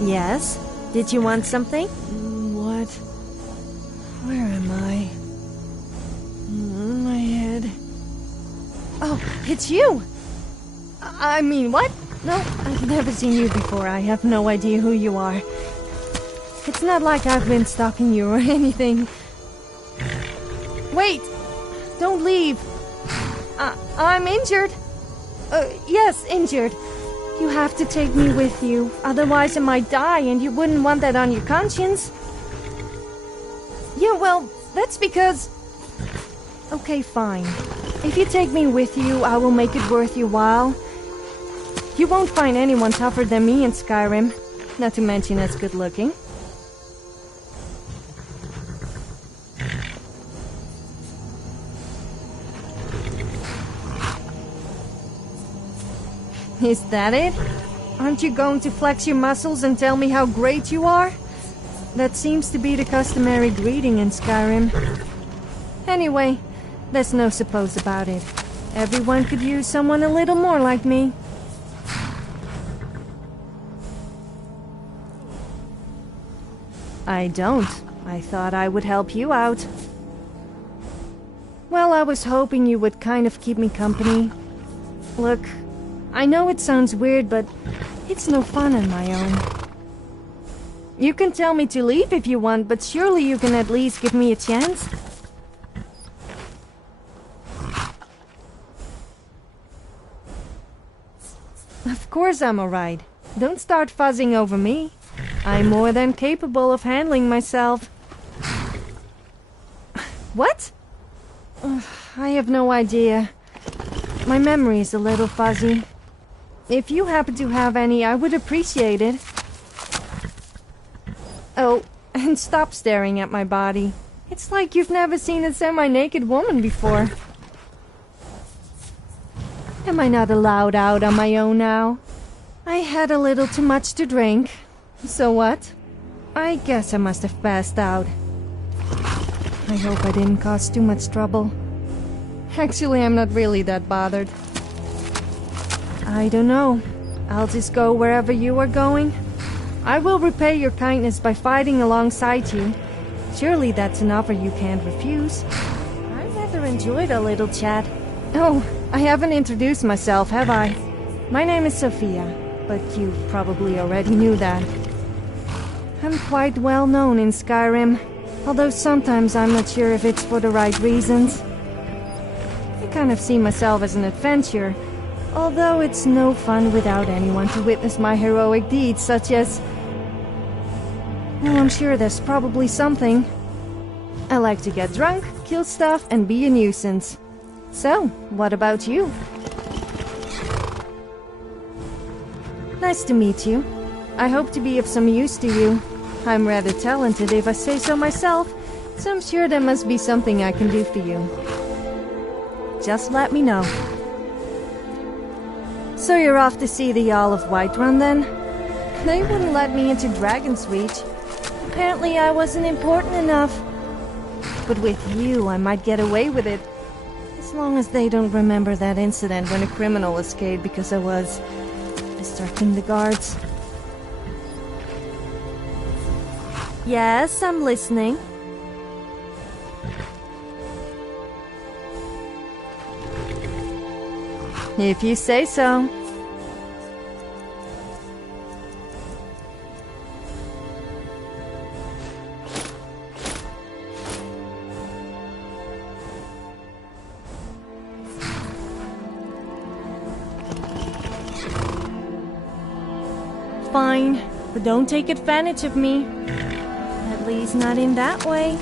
Yes? Did you want something? What? Where am I? My head. Oh, it's you! I mean, what? No, I've never seen you before. I have no idea who you are. It's not like I've been stalking you or anything. Wait! Don't leave! I'm injured! Yes, injured. You have to take me with you, otherwise I might die and you wouldn't want that on your conscience. Yeah, well, that's because... Okay, fine. If you take me with you, I will make it worth your while. You won't find anyone tougher than me in Skyrim, not to mention as good looking. Is that it? Aren't you going to flex your muscles and tell me how great you are? That seems to be the customary greeting in Skyrim. Anyway, there's no suppose about it. Everyone could use someone a little more like me. I don't. I thought I would help you out. Well, I was hoping you would kind of keep me company. Look, I know it sounds weird, but it's no fun on my own. You can tell me to leave if you want, but surely you can at least give me a chance? Of course I'm alright. Don't start fuzzing over me. I'm more than capable of handling myself. What? I have no idea. My memory is a little fuzzy. If you happen to have any, I would appreciate it. Oh, and stop staring at my body. It's like you've never seen a semi-naked woman before. Am I not allowed out on my own now? I had a little too much to drink. So what? I guess I must have passed out. I hope I didn't cause too much trouble. Actually, I'm not really that bothered. I don't know. I'll just go wherever you are going. I will repay your kindness by fighting alongside you. Surely that's an offer you can't refuse. I rather enjoyed a little chat. Oh, I haven't introduced myself, have I? My name is Sophia, but you probably already knew that. I'm quite well known in Skyrim, although sometimes I'm not sure if it's for the right reasons. I kind of see myself as an adventurer, although it's no fun without anyone to witness my heroic deeds, such as... Well, I'm sure there's probably something. I like to get drunk, kill stuff, and be a nuisance. So, what about you? Nice to meet you. I hope to be of some use to you. I'm rather talented if I say so myself, so I'm sure there must be something I can do for you. Just let me know. So you're off to see the Jarl of Whiterun then? They wouldn't let me into Dragon's Reach. Apparently I wasn't important enough. But with you, I might get away with it. As long as they don't remember that incident when a criminal escaped because I was distracting the guards. Yes, I'm listening. If you say so. Fine, but don't take advantage of me. At least not in that way.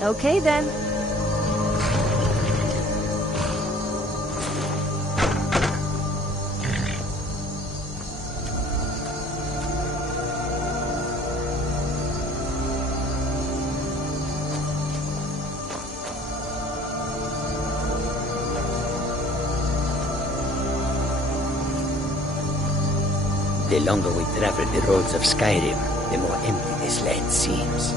Okay then. The longer we travel the roads of Skyrim, the more empty this land seems.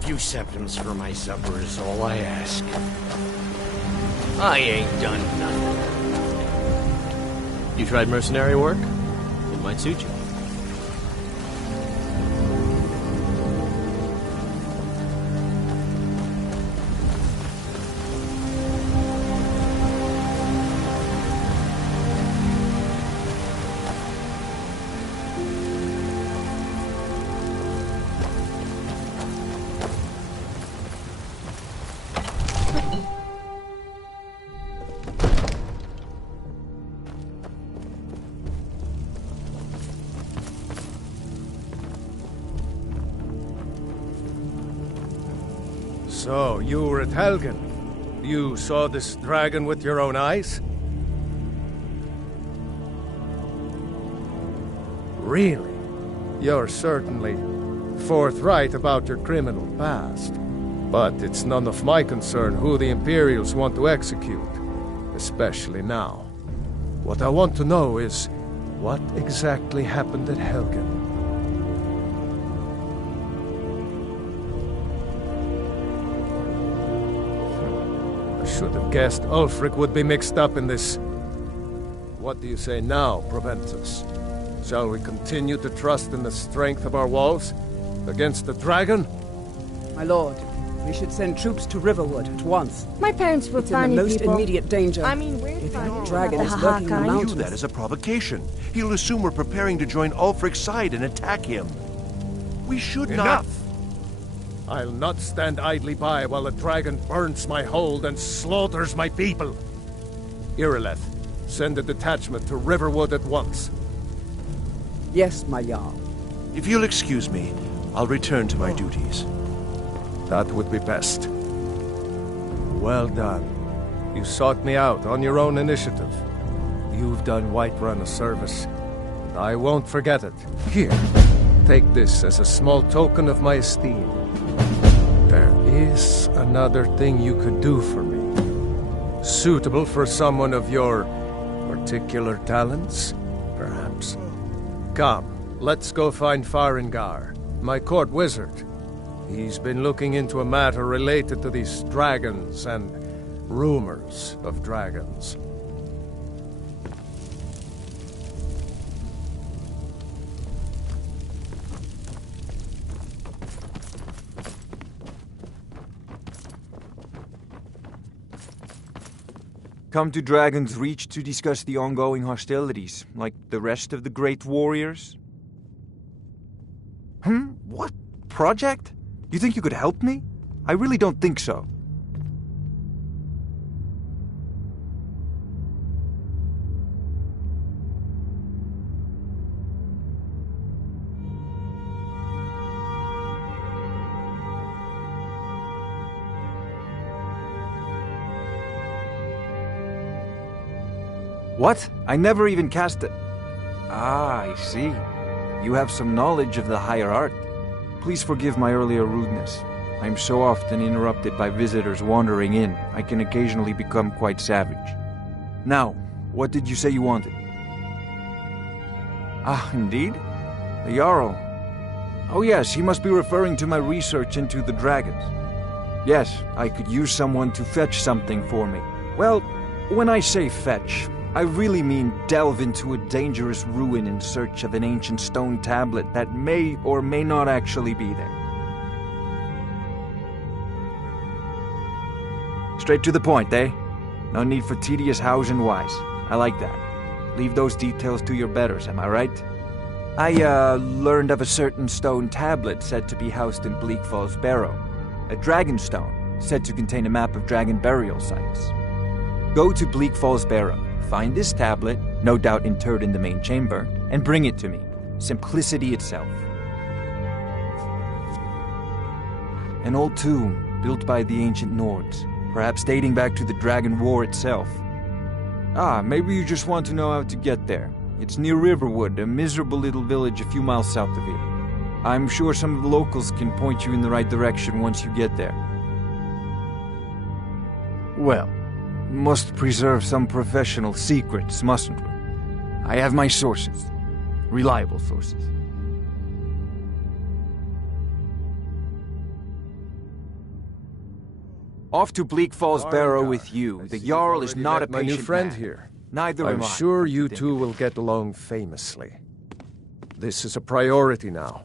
Few septims for my supper is all I ask. I ain't done nothing. You tried mercenary work? It might suit you. So, you were at Helgen. You saw this dragon with your own eyes? Really? You're certainly forthright about your criminal past. But it's none of my concern who the Imperials want to execute, especially now. What I want to know is, what exactly happened at Helgen? Should have guessed Ulfric would be mixed up in this. What do you say now, Proventus? Shall we continue to trust in the strength of our walls against the dragon? My lord, we should send troops to Riverwood at once. My parents were It's in funny the most people. immediate danger. I mean, we're if funny. that dragon is The lurking in the Haka. View mountains. that as a provocation. He'll assume we're preparing to join Ulfric's side and attack him. We should not... Enough! I'll not stand idly by while the dragon burns my hold and slaughters my people. Irileth, send a detachment to Riverwood at once. Yes, my Jarl. If you'll excuse me, I'll return to my duties. That would be best. Well done. You sought me out on your own initiative. You've done Whiterun a service, and I won't forget it. Here, take this as a small token of my esteem. There is another thing you could do for me. Suitable for someone of your particular talents, perhaps. Come, let's go find Farengar, my court wizard. He's been looking into a matter related to these dragons and rumors of dragons. Come to Dragon's Reach to discuss the ongoing hostilities, like the rest of the great warriors? What? Project? You think you could help me? I really don't think so. What? I never even cast a... Ah, I see. You have some knowledge of the higher art. Please forgive my earlier rudeness. I am so often interrupted by visitors wandering in, I can occasionally become quite savage. Now, what did you say you wanted? Ah, indeed? The Jarl. Oh yes, he must be referring to my research into the dragons. Yes, I could use someone to fetch something for me. Well, when I say fetch, I really mean delve into a dangerous ruin in search of an ancient stone tablet that may or may not actually be there. Straight to the point, eh? No need for tedious hows and whys. I like that. Leave those details to your betters, am I right? I, learned of a certain stone tablet said to be housed in Bleak Falls Barrow. A dragon stone, said to contain a map of dragon burial sites. Go to Bleak Falls Barrow, find this tablet, no doubt interred in the main chamber, and bring it to me. Simplicity itself. An old tomb, built by the ancient Nords, perhaps dating back to the Dragon War itself. Ah, maybe you just want to know how to get there. It's near Riverwood, a miserable little village a few miles south of here. I'm sure some of the locals can point you in the right direction once you get there. Well, must preserve some professional secrets, mustn't we? I have my sources. Reliable sources. Off to Bleak Falls Barrow with you. The Jarl is not a my patient new friend man. here. Neither am I'm I. sure you two will get along famously. This is a priority now.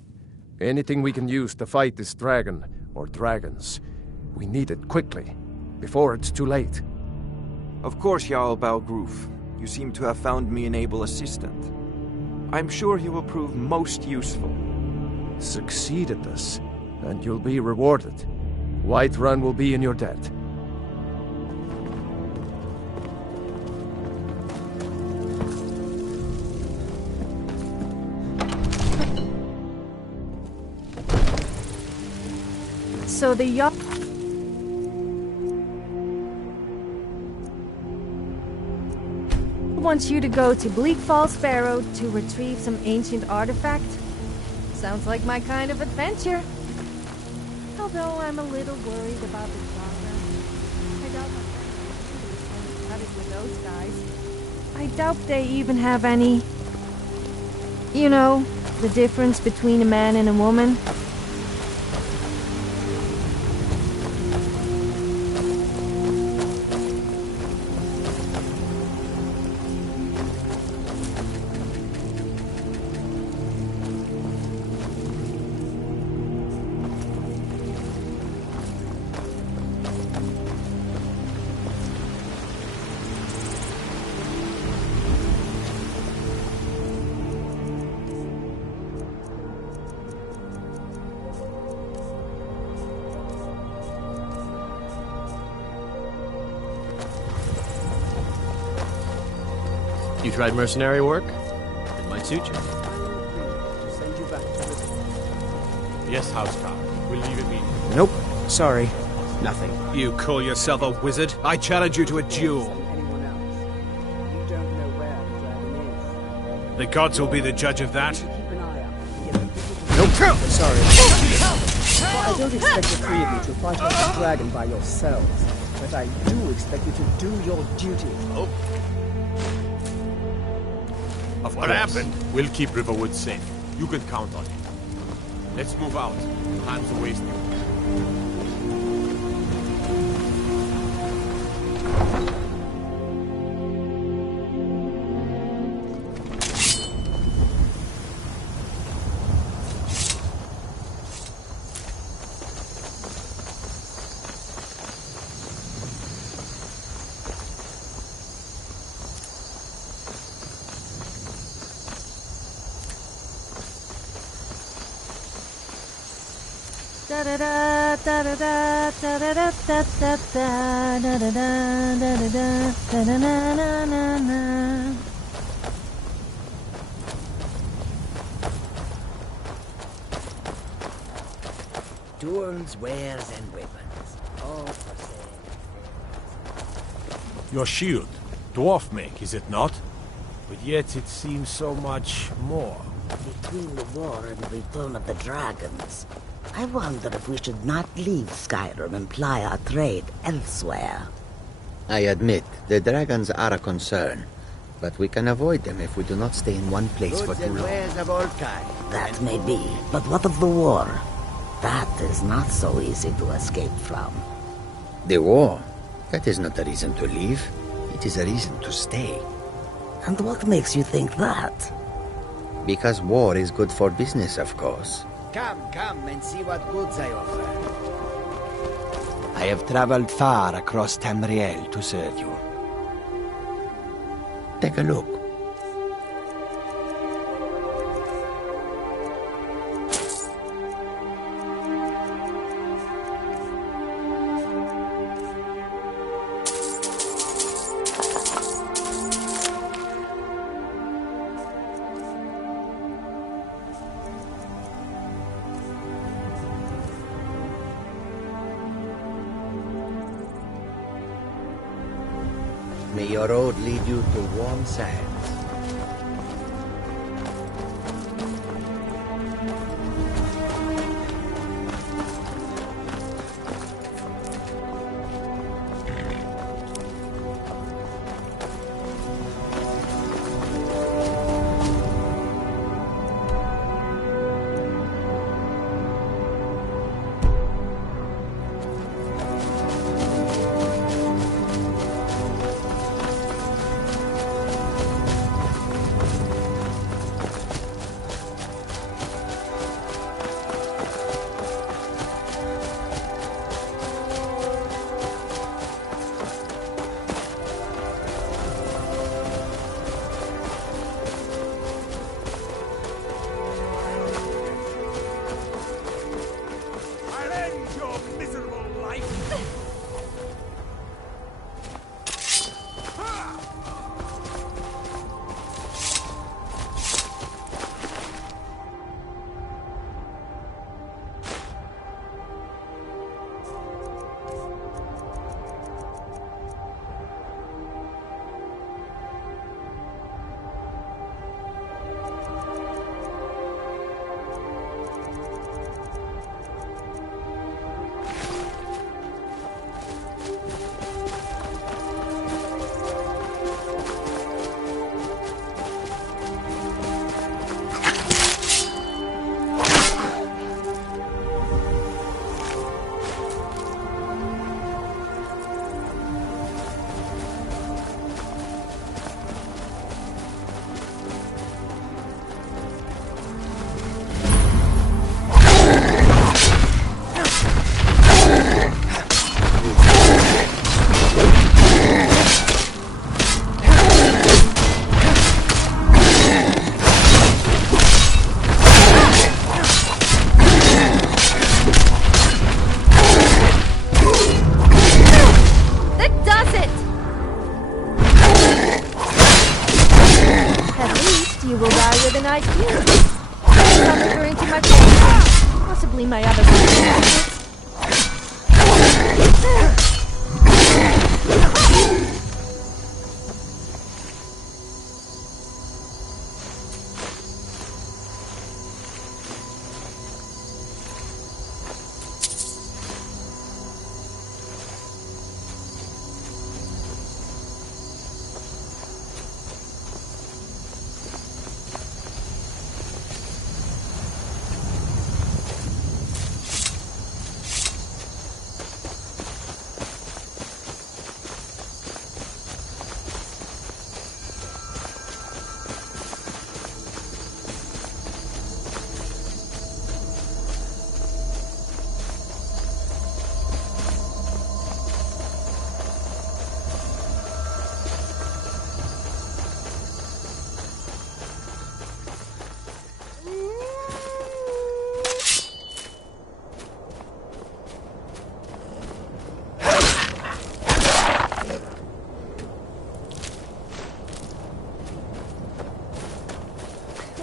Anything we can use to fight this dragon, or dragons, we need it quickly, before it's too late. Of course, Jarl Balgroof. You seem to have found me an able assistant. I'm sure he will prove most useful. Succeed at this, and you'll be rewarded. Whiterun will be in your debt. So the yacht wants you to go to Bleak Falls Barrow to retrieve some ancient artifact. Sounds like my kind of adventure. Although I'm a little worried about the progress. I doubt my cut it with those guys. I doubt they even have any... You know, the difference between a man and a woman. You tried mercenary work? It might suit you. Send you back to the... Yes, Housecarl. We'll leave it be. Nope. Sorry. Nothing. You call yourself a wizard? I challenge you to a duel. Send anyone else. You don't know where the dragon is. The gods will be the judge of that. Keep an eye out. Get the people Nope. Sorry. I don't expect the three of you to fight off the dragon by yourselves, but I do expect you to do your duty. Oh. Of what happened? We'll keep Riverwood safe. You can count on it. Let's move out. Time's a wasting. Da da da da da da da da da da da da da da da da da da na na na. Tools, wares, and weapons. All for sale. Your shield. Dwarf make, is it not? But yet it seems so much more. Between the war and the return of the dragons, I wonder if we should not leave Skyrim and ply our trade elsewhere. I admit, the dragons are a concern, but we can avoid them if we do not stay in one place for too long. Wares of all kinds. That may be, but what of the war? That is not so easy to escape from. The war? That is not a reason to leave. It is a reason to stay. And what makes you think that? Because war is good for business, of course. Come and see what goods I offer. I have traveled far across Tamriel to serve you. Take a look. May your road lead you to warm sands. Possibly my other one.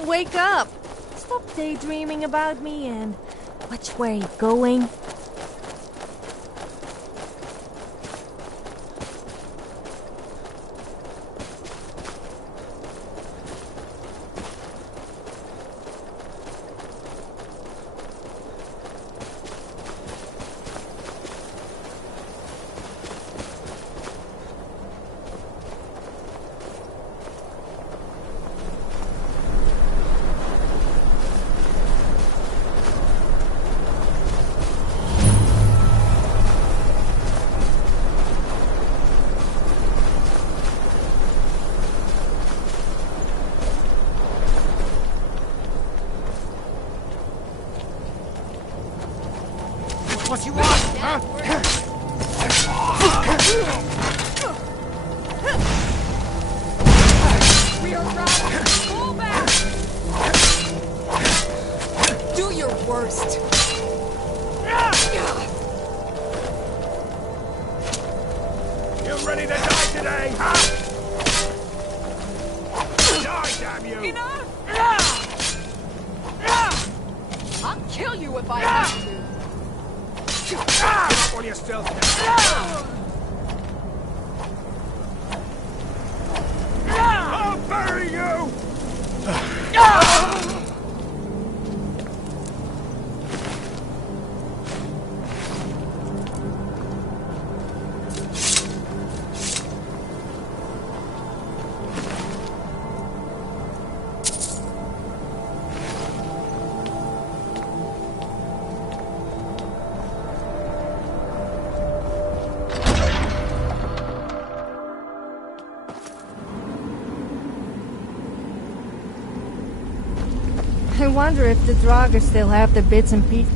Wake up! Stop daydreaming about me and which way are you going? What you want, huh? ready to die today, huh? Die, damn you! Enough! I'll kill you if I have to. Get up on your still can. I'll bury you! I wonder if the Draugrs still have the bits and pieces.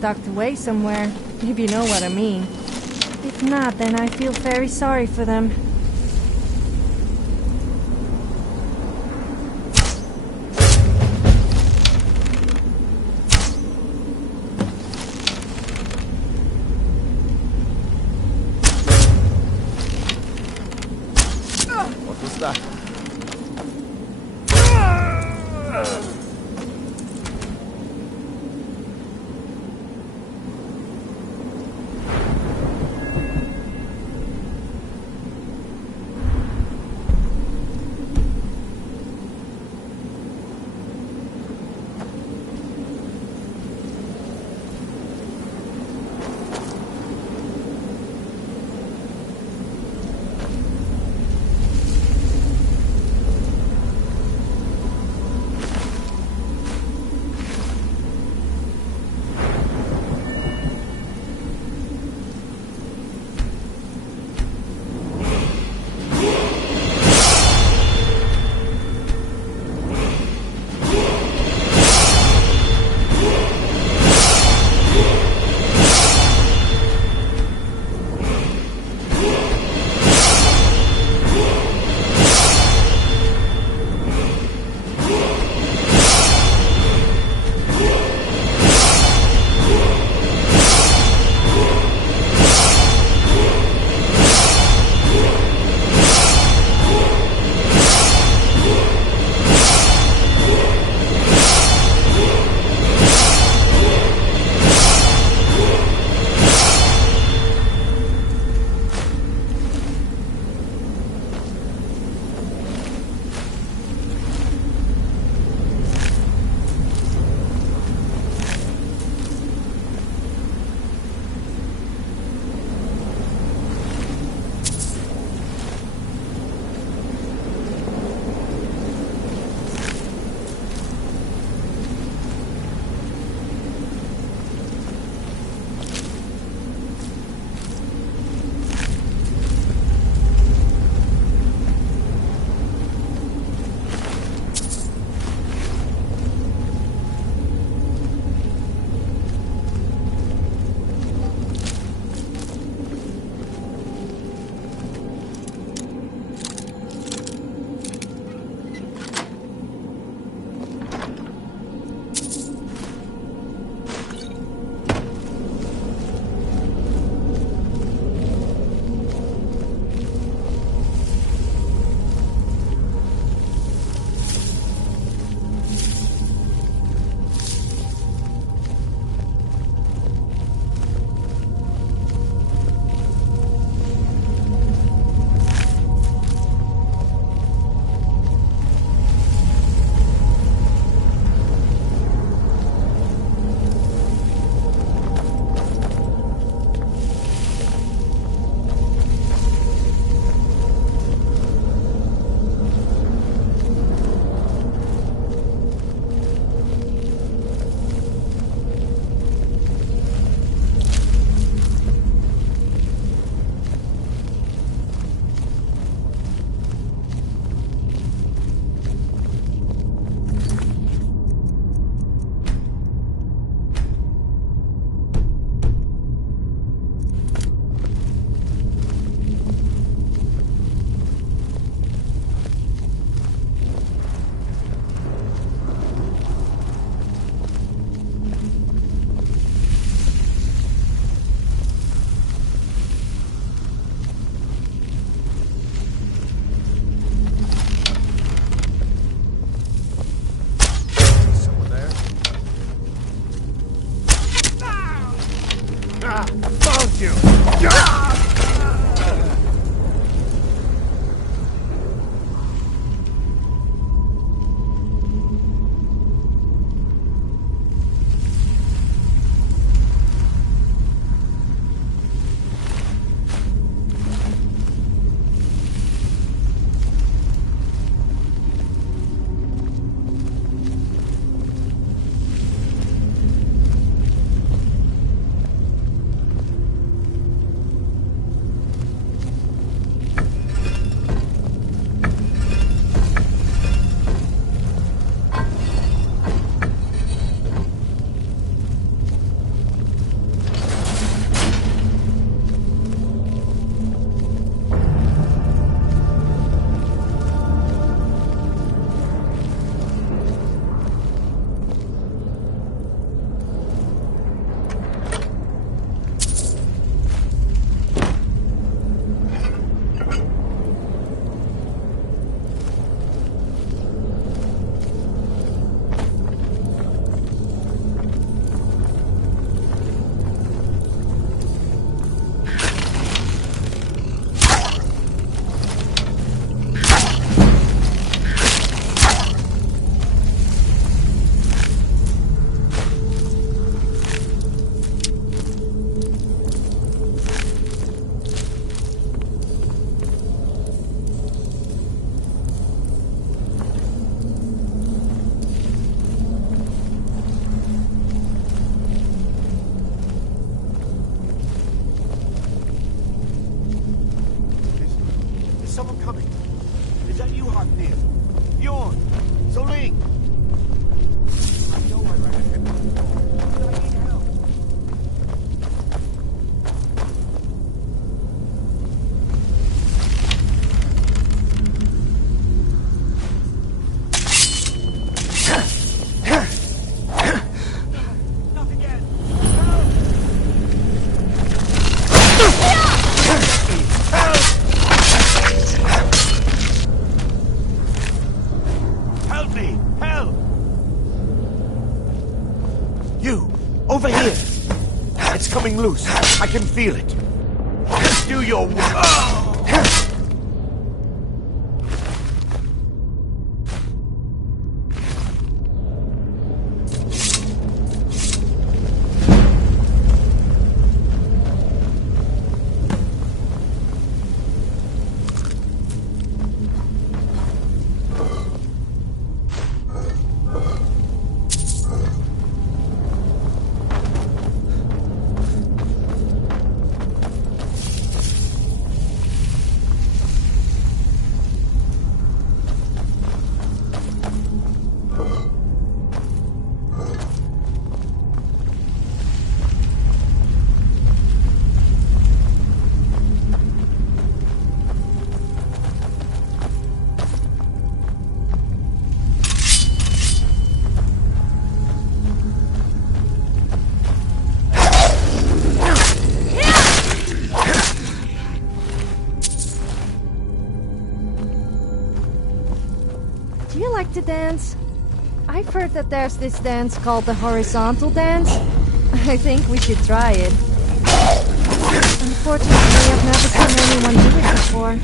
Tucked away somewhere, if you know what I mean. If not, then I feel very sorry for them. What was that? here. Bjorn! Soling! I know I ran ahead of you, but I need help. Not again! Help me! Help! You! Over here! It's coming loose. I can feel it. Do your Do you like to dance? I've heard that there's this dance called the horizontal dance. I think we should try it. Unfortunately, I've never seen anyone do it before.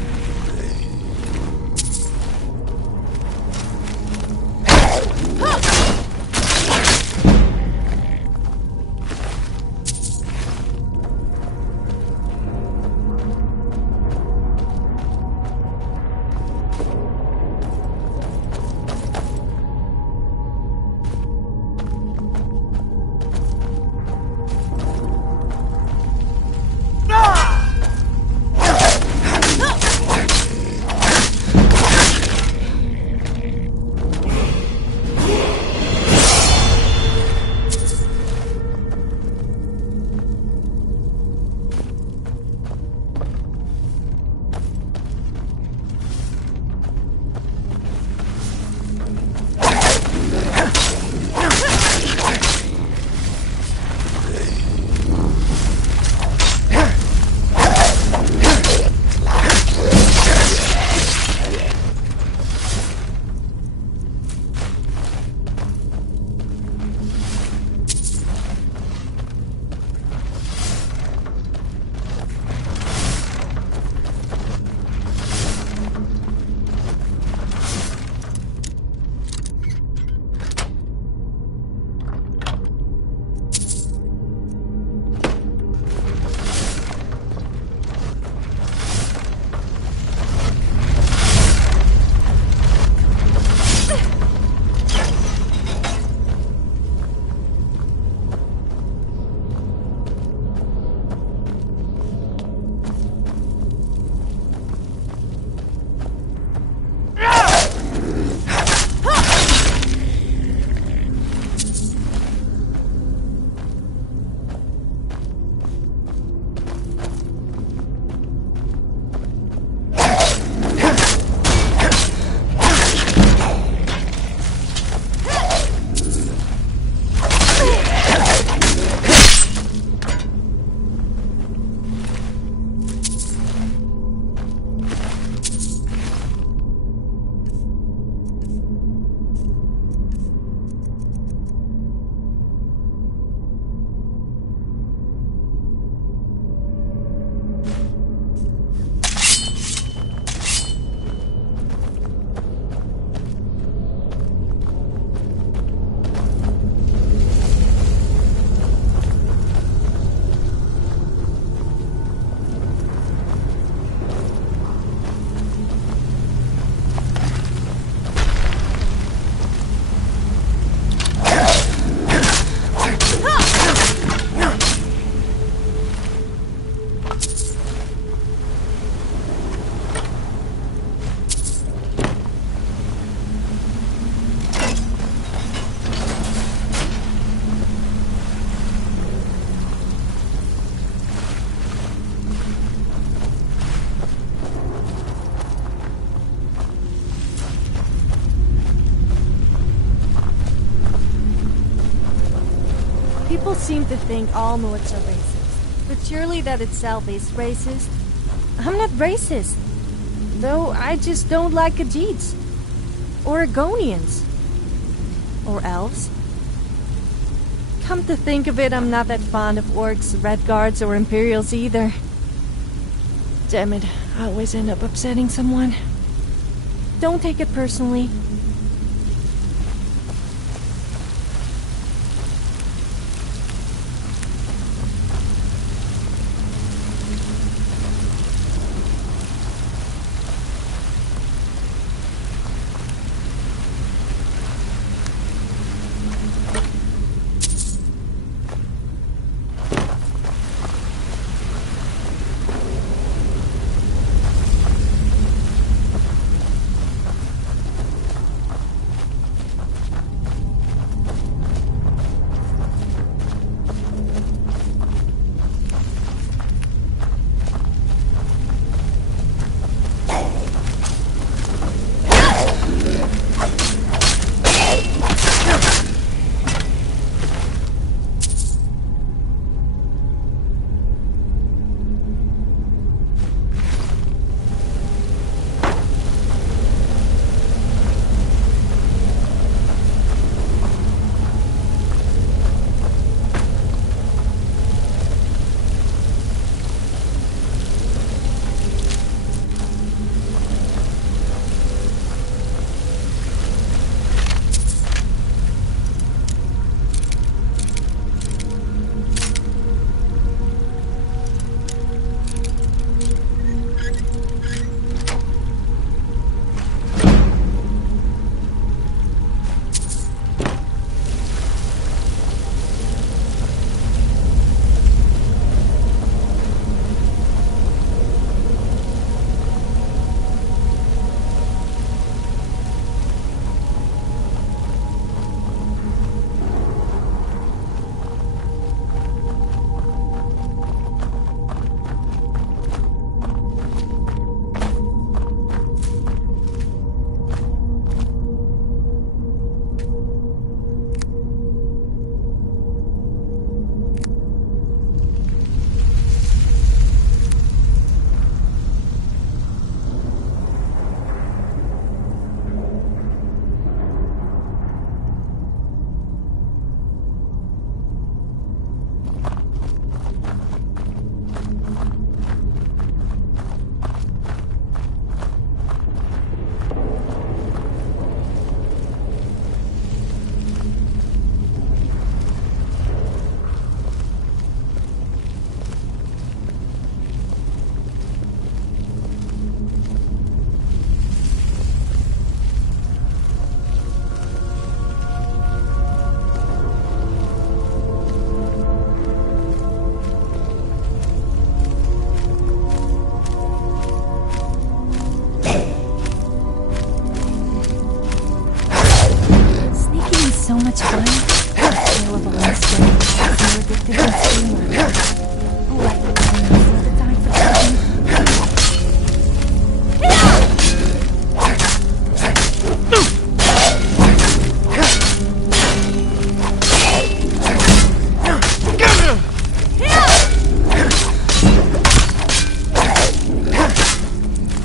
People seem to think all Nords are racist, but surely that itself is racist. I'm not racist, though I just don't like Khajiits, or Argonians, or elves. Come to think of it, I'm not that fond of orcs, red guards, or Imperials either. Damn it, I always end up upsetting someone. Don't take it personally. So much fun. Tale of a lost way. More addictive than stealing. Like the time for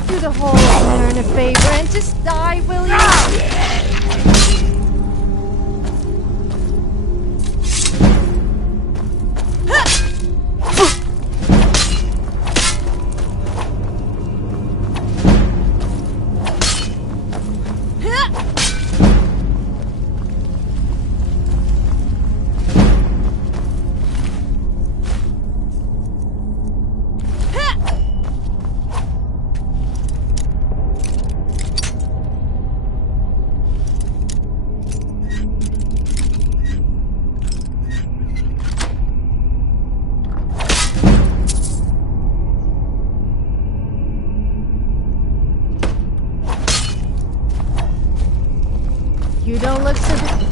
Do the whole learn a favor and just die, will you? You don't look so good.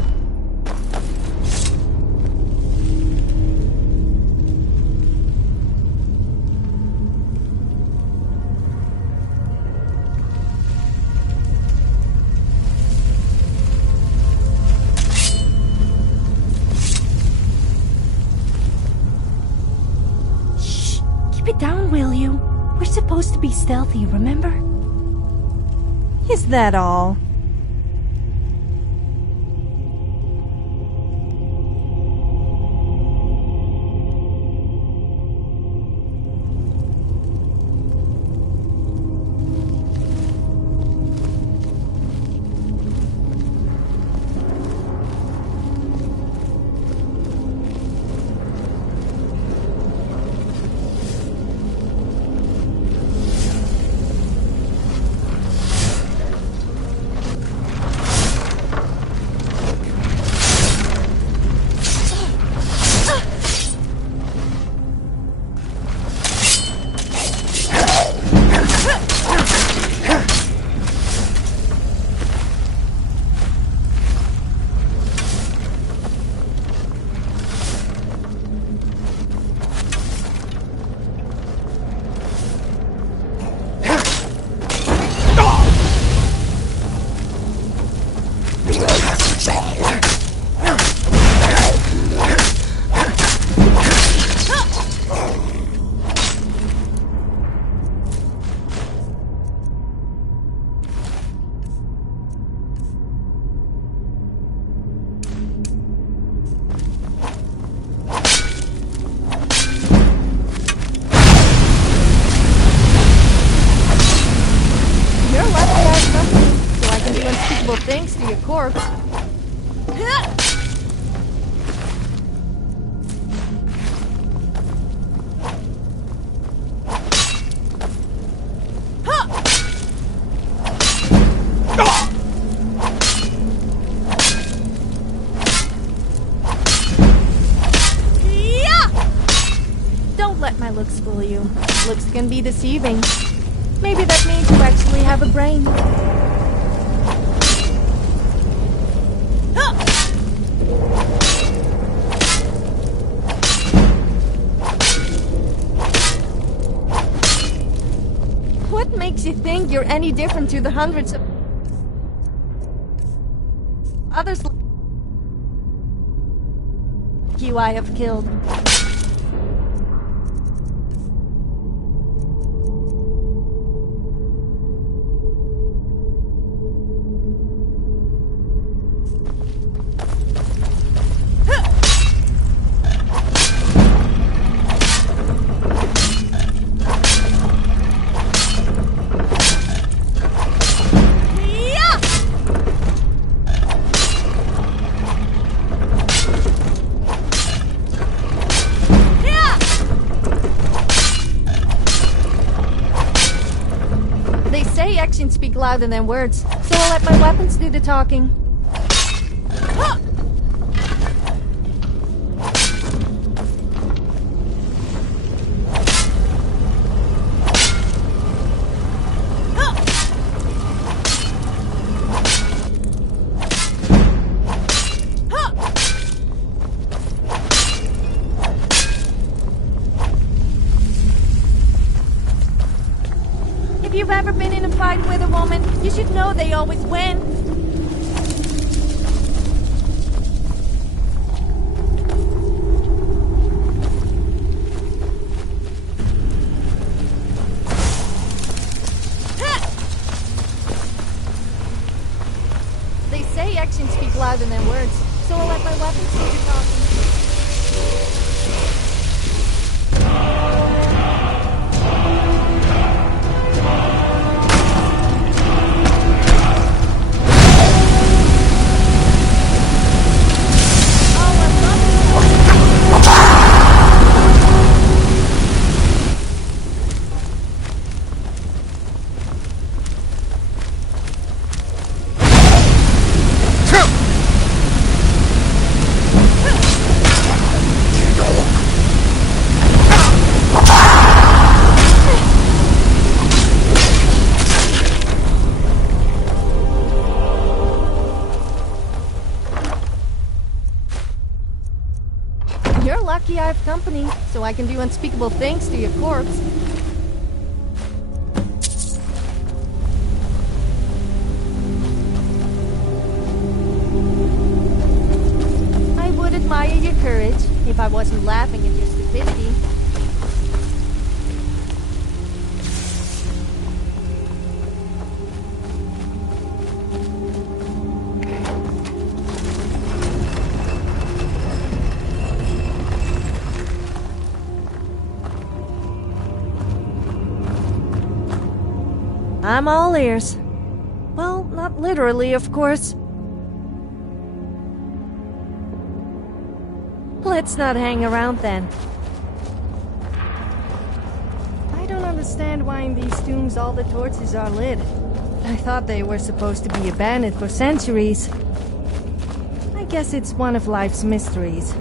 supposed to be stealthy, remember? Is that all? Thanks to your corpse. Don't let my looks fool you. Looks can be deceiving. Maybe that means you actually have a brain. What makes you think you're any different to the hundreds of others like you I have killed? Actions speak louder than words, so I'll let my weapons do the talking. If you've ever been in a fight with a woman, you should know they always win. They say actions speak louder than words, so I'll let my weapons do the talking. You're lucky I have company, so I can do unspeakable things to your corpse. I would admire your courage if I wasn't laughing at your stupidity. I'm all ears. Well, not literally, of course. Let's not hang around then. I don't understand why in these tombs all the torches are lit. I thought they were supposed to be abandoned for centuries. I guess it's one of life's mysteries.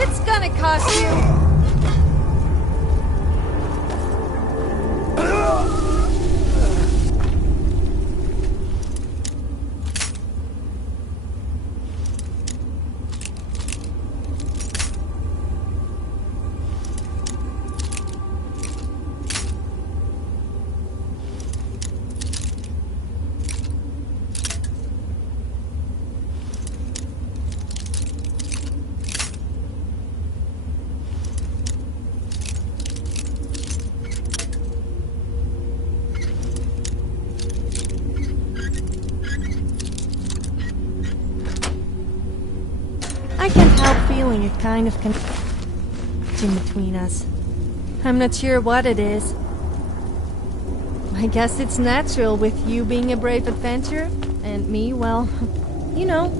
It's gonna cost you. I can't help feeling a kind of connection between us. I'm not sure what it is. I guess it's natural with you being a brave adventurer, and me, well, you know.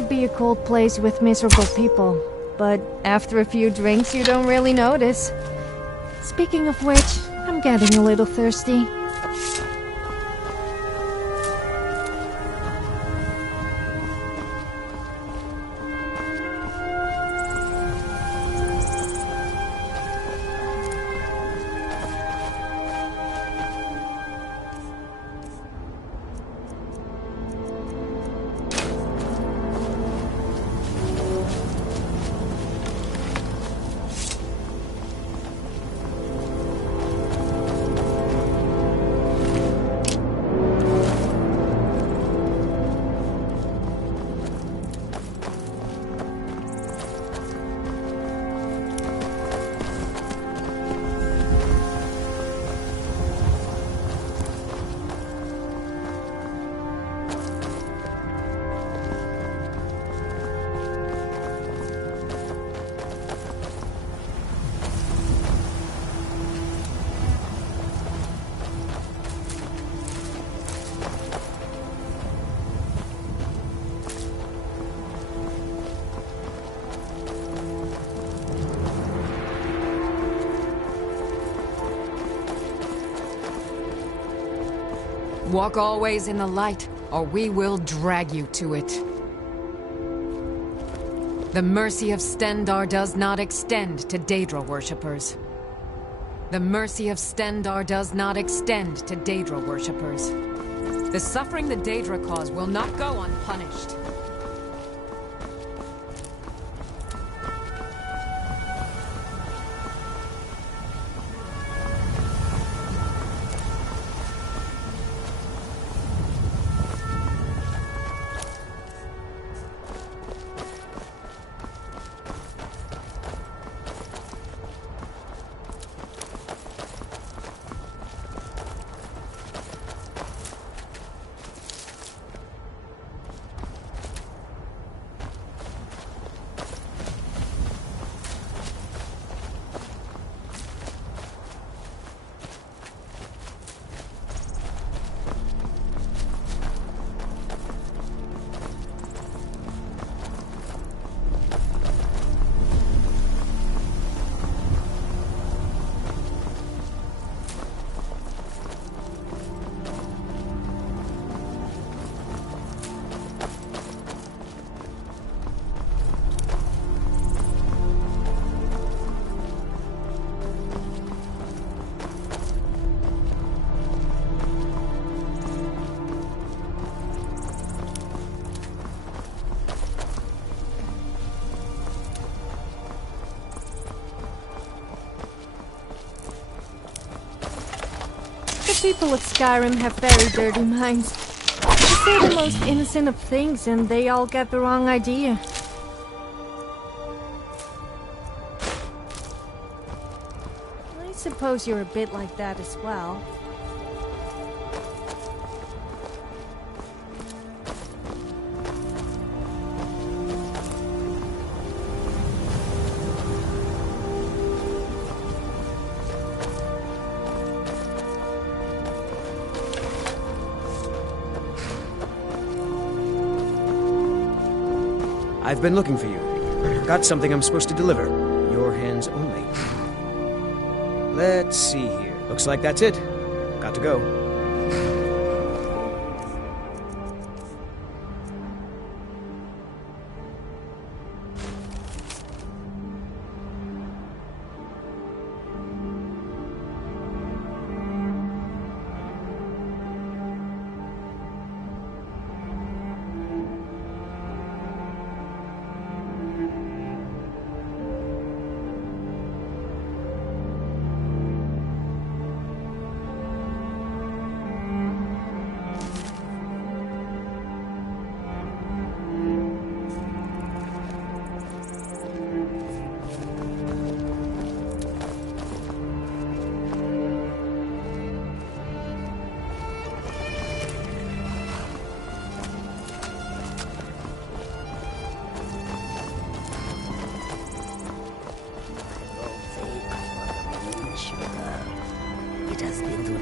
might be a cold place with miserable people, but after a few drinks you don't really notice. Speaking of which, I'm getting a little thirsty. Walk always in the light, or we will drag you to it. The mercy of Stendarr does not extend to Daedra worshippers. The mercy of Stendarr does not extend to Daedra worshippers. The suffering the Daedra cause will not go unpunished. The people of Skyrim have very dirty minds. They say the most innocent of things and they all get the wrong idea. I suppose you're a bit like that as well. I've been looking for you. Got something I'm supposed to deliver. Your hands only. Let's see here. Looks like that's it. Got to go.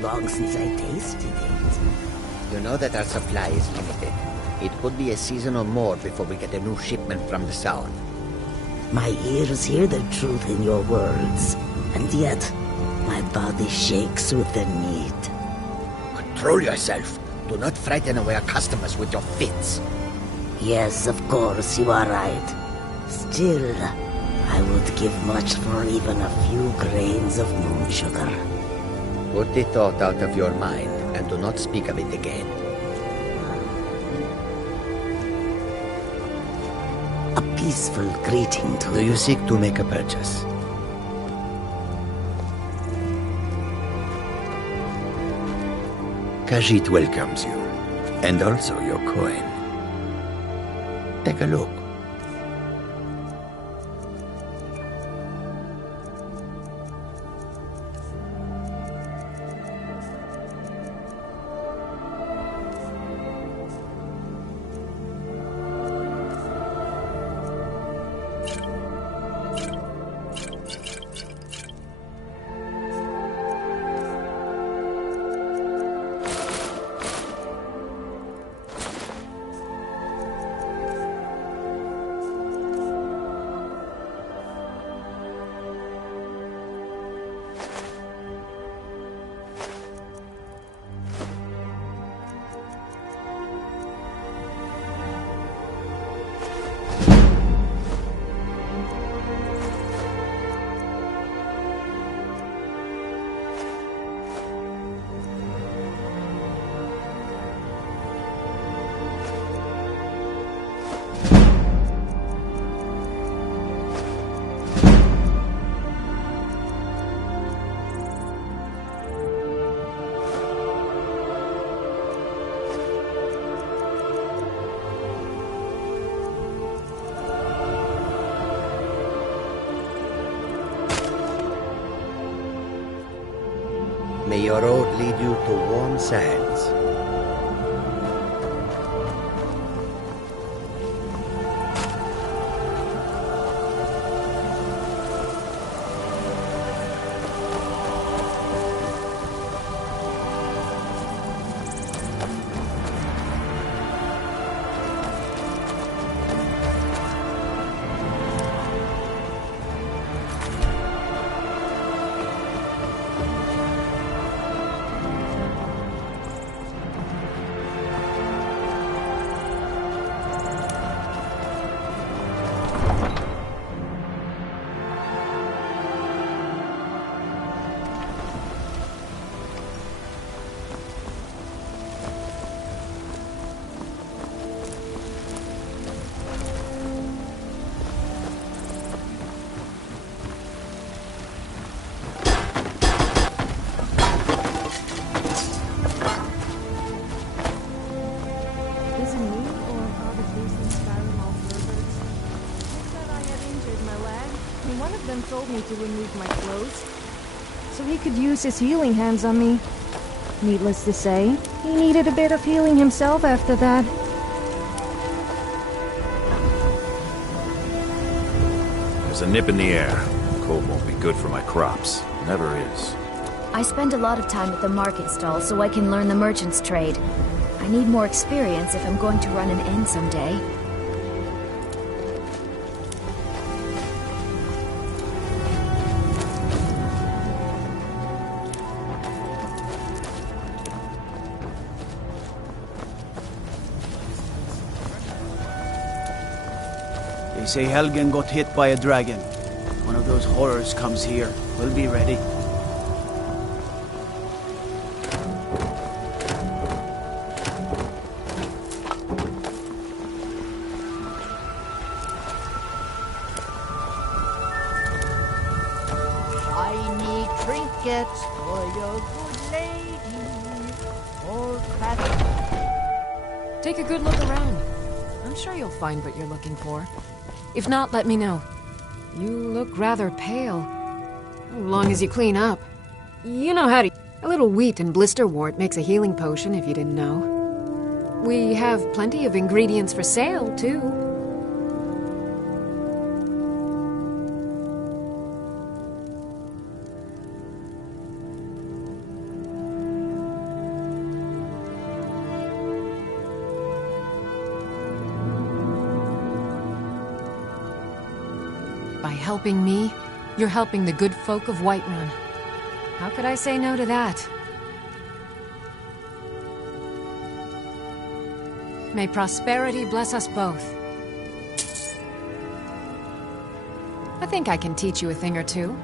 Long since I tasted it. You know that our supply is limited. It could be a season or more before we get a new shipment from the south. My ears hear the truth in your words, and yet my body shakes with the need. Control yourself. Do not frighten away our customers with your fits. Yes, of course, you are right. Still, I would give much for even a few grains of moon sugar. Put the thought out of your mind, and do not speak of it again. A peaceful greeting to Do you seek to make a purchase? Khajiit welcomes you, and also your coin. Take a look. May your road lead you to warm sands. Told me to remove my clothes, so he could use his healing hands on me. Needless to say, he needed a bit of healing himself after that. There's a nip in the air. Cold won't be good for my crops. Never is. I spend a lot of time at the market stall so I can learn the merchant's trade. I need more experience if I'm going to run an inn someday. They say Helgen got hit by a dragon. One of those horrors comes here. We'll be ready. Shiny trinkets for your good lady. Or crackers. Take a good look around. I'm sure you'll find what you're looking for. If not, let me know. You look rather pale. As long as you clean up. You know how to... A little wheat and blister wort makes a healing potion, if you didn't know. We have plenty of ingredients for sale, too. helping me, you're helping the good folk of Whiterun. How could I say no to that? May prosperity bless us both. I think I can teach you a thing or two.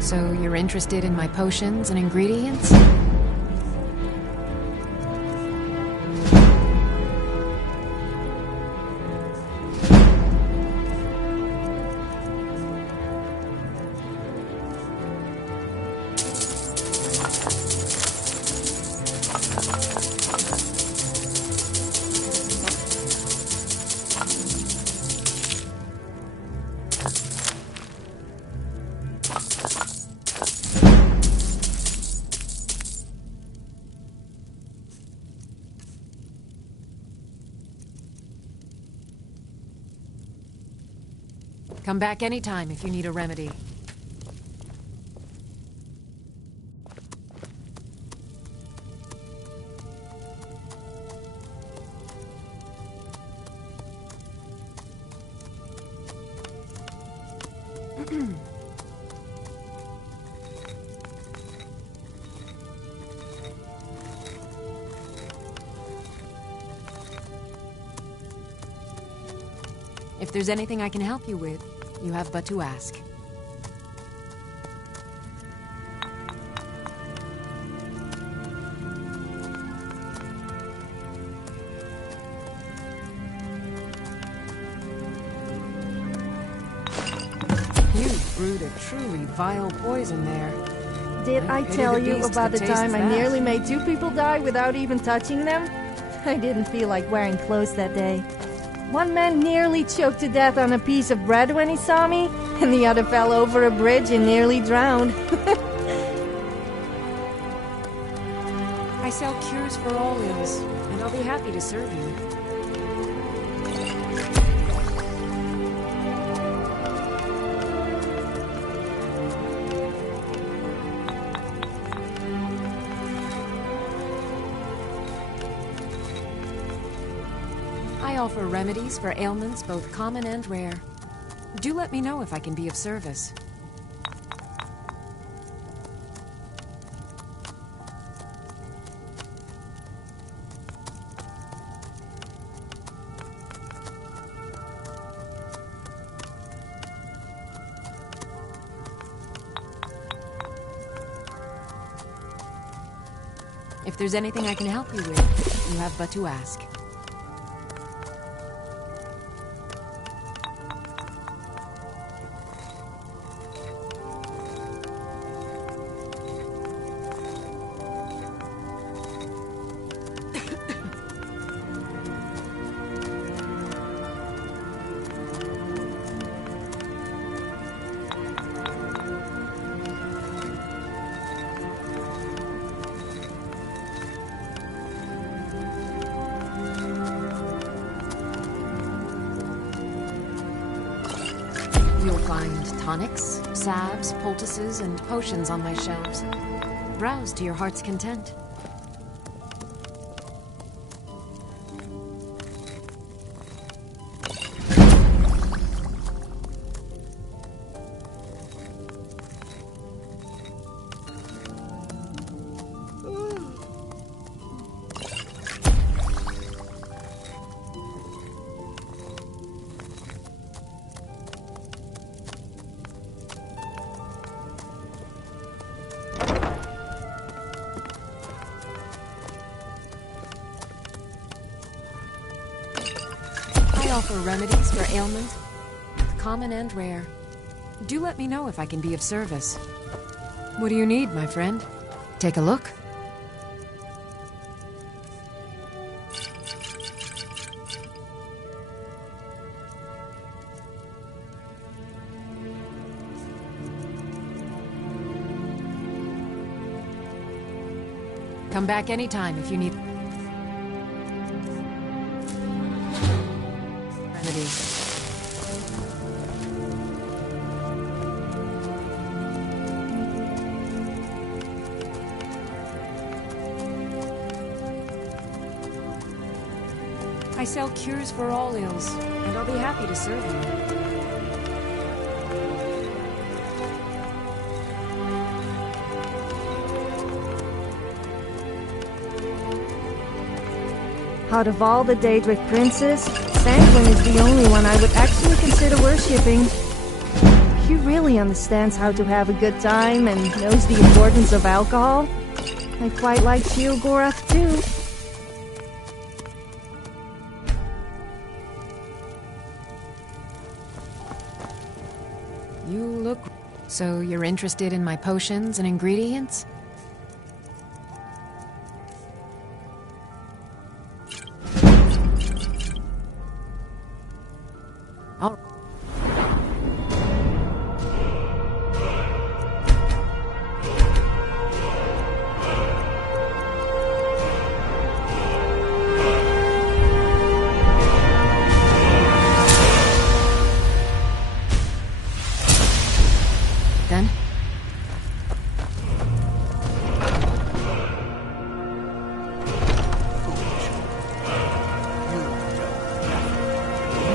So you're interested in my potions and ingredients? Come back anytime if you need a remedy. If there's anything I can help you with, you have but to ask. You brewed a truly vile poison there. Did I tell you about the time I nearly made 2 people die without even touching them? I didn't feel like wearing clothes that day. One man nearly choked to death on a piece of bread when he saw me, and the other fell over a bridge and nearly drowned. I sell cures for all ills, and I'll be happy to serve you. I offer remedies for ailments both common and rare. Do let me know if I can be of service. If there's anything I can help you with, you have but to ask. You'll find tonics, salves, poultices, and potions on my shelves. Browse to your heart's content. I offer remedies for ailments, common and rare. Do let me know if I can be of service. What do you need, my friend? Take a look. Come back anytime if you need remedies. sell cures for all ills, and I'll be happy to serve you. Out of all the Daedric princes, Sanguine is the only one I would actually consider worshipping. He really understands how to have a good time and knows the importance of alcohol. I quite like Sheogorath too. You look... So you're interested in my potions and ingredients? All done?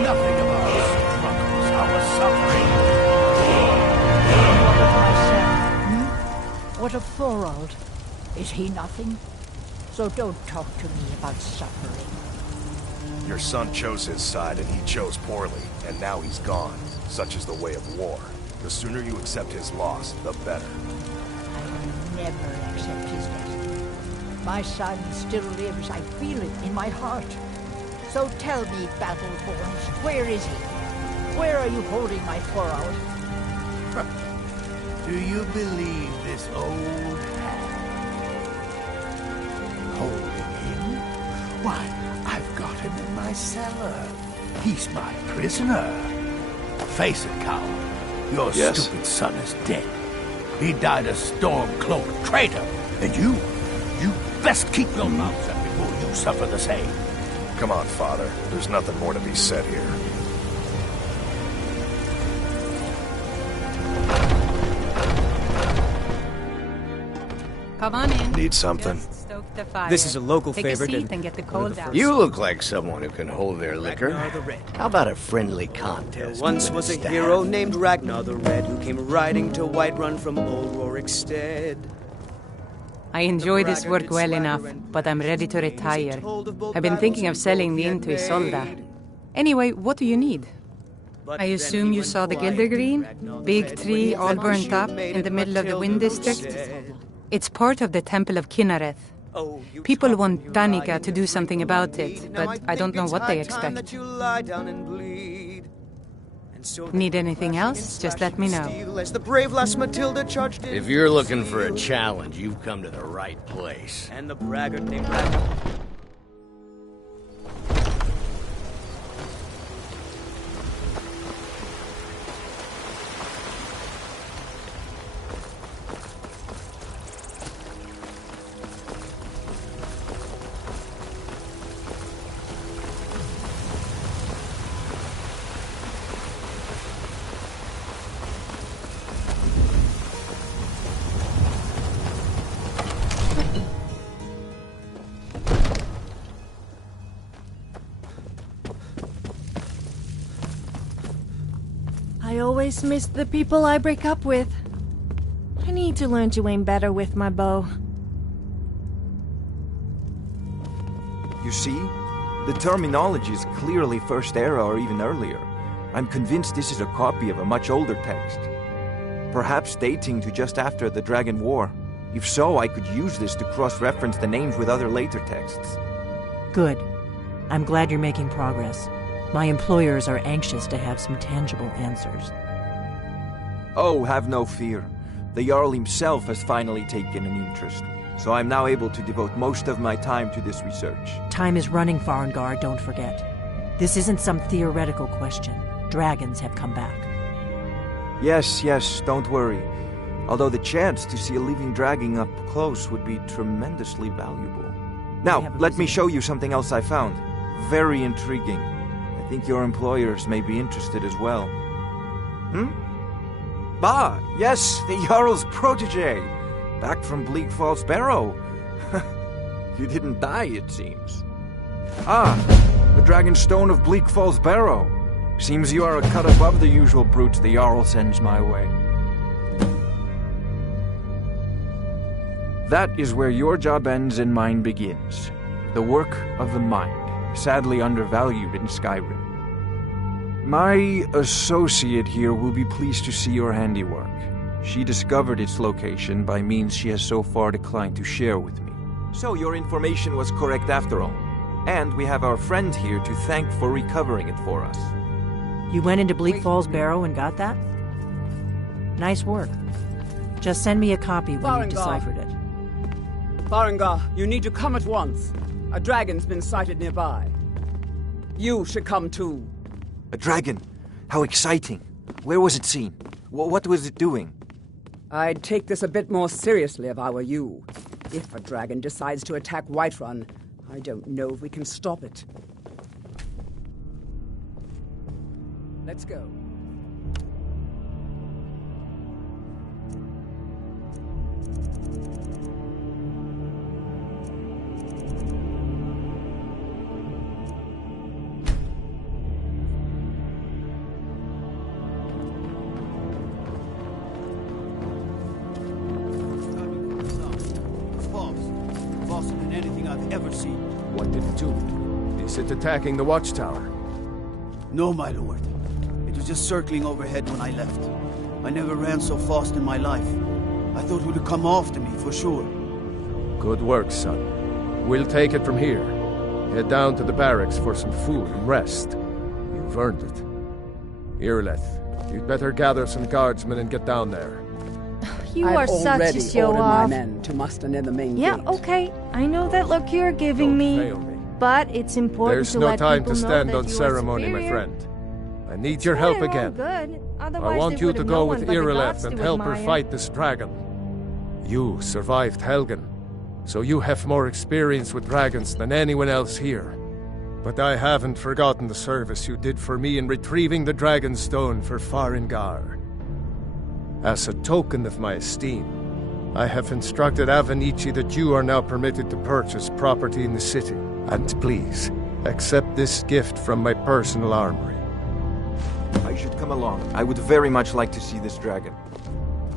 Nothing of our struggles, our suffering. Look at myself, hmm? What of Thorold? Is he nothing? So don't talk to me about suffering. Your son chose his side and he chose poorly, and now he's gone. Such is the way of war. The sooner you accept his loss, the better. I will never accept his death. My son still lives. I feel it in my heart. So tell me, Battlethorns, where is he? Where are you holding my Thorold? Do you believe this old hag? Holding him? Why, I've got him in my cellar. He's my prisoner. Face it, coward. Your stupid son is dead. He died a storm-cloaked traitor. And you best keep your mouth shut before you suffer the same. Come on, Father. There's nothing more to be said here. Come on in. Need something? Stoke the fire. This is a local Take favorite a seat and get the cold out. You look like someone who can hold their liquor. Ragnar the Red. How about a friendly contest? There once with was a staff? hero named Ragnar the Red who came riding to Whiterun from Old Rorikstead. I enjoy this work well enough, but I'm ready to retire. I've been thinking of selling the inn to Isolda. Anyway, what do you need? I assume you saw the Gildergreen? Big tree all burnt up in the middle of the Wind District? It's part of the Temple of Kinnereth. People want Danica to do something about it, but I don't know what they expect. Need anything else? Just let me know. As the brave lass Matilda charged in. If you're looking for a challenge, you've come to the right place. And the braggart named Ragnar. I always miss the people I break up with. I need to learn to aim better with my bow. You see? The terminology is clearly First Era or even earlier. I'm convinced this is a copy of a much older text. Perhaps dating to just after the Dragon War. If so, I could use this to cross-reference the names with other later texts. Good. I'm glad you're making progress. My employers are anxious to have some tangible answers. Oh, have no fear. The Jarl himself has finally taken an interest, so I'm now able to devote most of my time to this research. Time is running, Farengar, don't forget. This isn't some theoretical question. Dragons have come back. Yes, don't worry. Although the chance to see a living dragon up close would be tremendously valuable. Now, let me show you something else I found. Very intriguing. I think your employers may be interested as well. Bah, yes, the Jarl's protege. Back from Bleak Falls Barrow. You didn't die, it seems. Ah, The Dragon Stone of Bleak Falls Barrow. Seems you are a cut above the usual brutes the Jarl sends my way. That is where your job ends and mine begins. The work of the mind, sadly undervalued in Skyrim. My associate here will be pleased to see your handiwork. She discovered its location by means she has so far declined to share with me. So your information was correct after all. And we have our friend here to thank for recovering it for us. You went into Bleak Falls Barrow and got that? Nice work. Just send me a copy when you've deciphered it. Farengar, you need to come at once. A dragon's been sighted nearby. You should come too. A dragon? How exciting. Where was it seen? What was it doing? I'd take this a bit more seriously if I were you. If a dragon decides to attack Whiterun, I don't know if we can stop it. Let's go. What did it do? Is it attacking the watchtower? No, my lord. It was just circling overhead when I left. I never ran so fast in my life. I thought it would come after me, for sure. Good work, son. We'll take it from here. Head down to the barracks for some food and rest. You've earned it. Irileth, you'd better gather some guardsmen and get down there. You are such a show-off. My men to muster near the main Yeah, gate. okay. I know that look you're giving me, but it's important There's to no let time people to know stand that on you are ceremony, my superior. friend. I need your help again. Good. I Otherwise want they you would to have go no with one but the gods Irileth and to help her admire. fight this dragon. You survived Helgen, so you have more experience with dragons than anyone else here. But I haven't forgotten the service you did for me in retrieving the Dragon Stone for Farengar. As a token of my esteem, I have instructed Avenici that you are now permitted to purchase property in the city. And please, accept this gift from my personal armory. I should come along. I would very much like to see this dragon.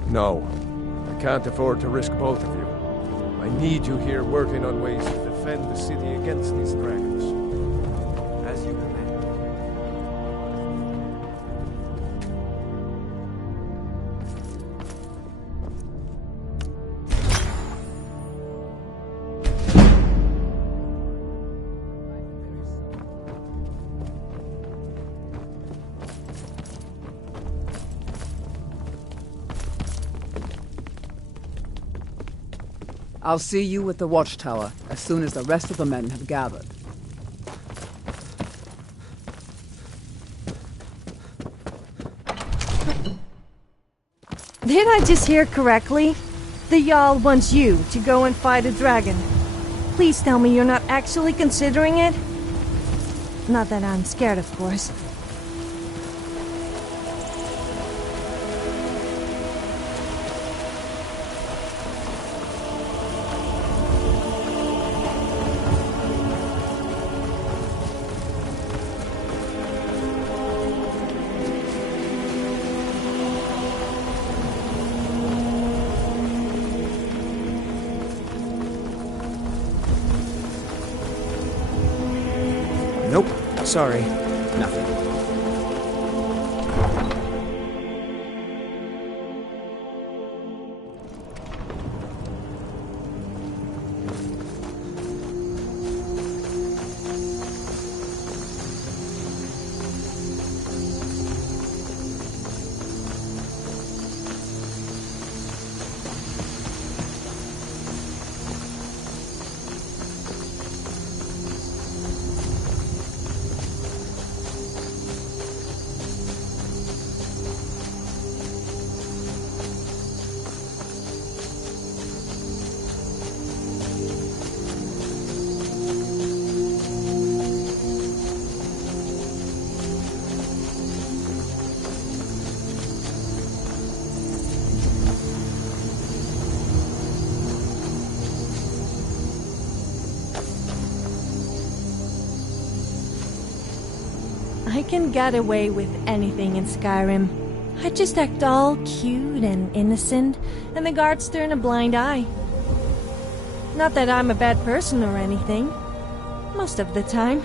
No, I can't afford to risk both of you. I need you here working on ways to defend the city against these dragons. As you command. I'll see you at the watchtower as soon as the rest of the men have gathered. Did I just hear correctly? The Jarl wants you to go and fight a dragon. Please tell me you're not actually considering it. Not that I'm scared, of course. Nope. Sorry. Nothing. I can get away with anything in Skyrim. I just act all cute and innocent, and the guards turn a blind eye. Not that I'm a bad person or anything. Most of the time.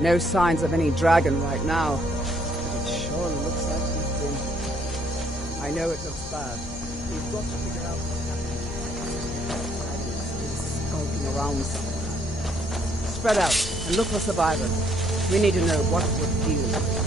No signs of any dragon right now. It sure looks like he's been. I know it looks bad. We've got to figure out what's happening. He's skulking around somewhere. Spread out and look for survivors. We need to know what would deal.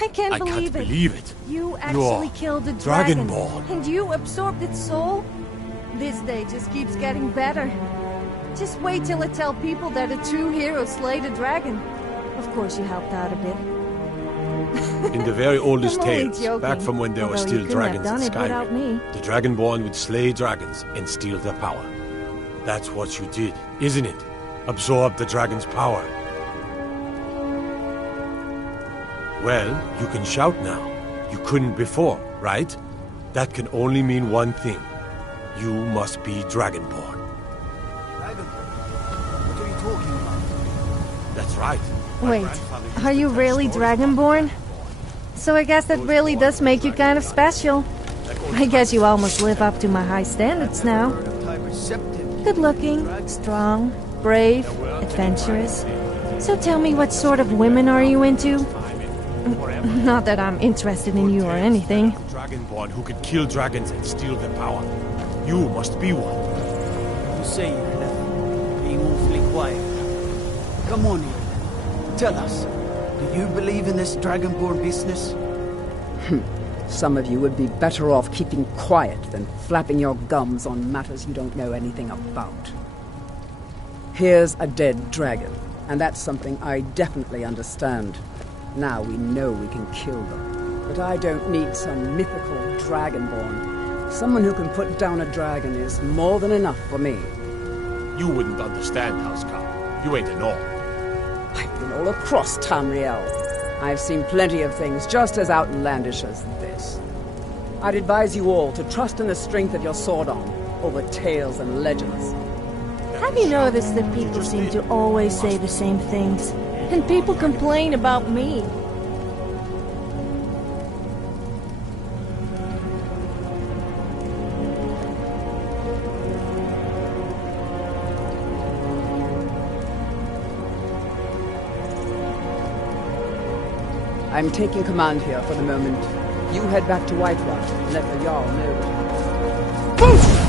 I can't believe it. You actually You're killed a dragon. Dragonborn. And you absorbed its soul? This day just keeps getting better. Just wait till I tell people that a true hero slayed a dragon. Of course you helped out a bit. In the very oldest I'm only tales, joking. back from when there were Although still you couldn't have dragons done in it without me. Skyrim, the Dragonborn would slay dragons and steal their power. That's what you did, isn't it? Absorb the dragon's power. Well, you can shout now. You couldn't before, right? That can only mean one thing. You must be Dragonborn. What are you talking about? That's right. Wait, are you really Dragonborn? So I guess that really does make you kind of special. I guess you almost live up to my high standards now. Good looking, strong, brave, adventurous. So tell me, what sort of women are you into? Not that I'm interested in you or anything. Dragonborn who could kill dragons and steal their power. You must be one. You say you're left being awfully quiet. Come on, Ian. Tell us. Do you believe in this Dragonborn business? Some of you would be better off keeping quiet than flapping your gums on matters you don't know anything about. Here's a dead dragon, and that's something I definitely understand. Now we know we can kill them. But I don't need some mythical Dragonborn. Someone who can put down a dragon is more than enough for me. You wouldn't understand, Housecarl. You ain't a Norn. I've been all across Tamriel. I've seen plenty of things just as outlandish as this. I'd advise you all to trust in the strength of your sword arm over tales and legends. Have you noticed that people seem to always say the same things? And people complain about me. I'm taking command here for the moment. You head back to Whiterun and let the Jarl know. Boost!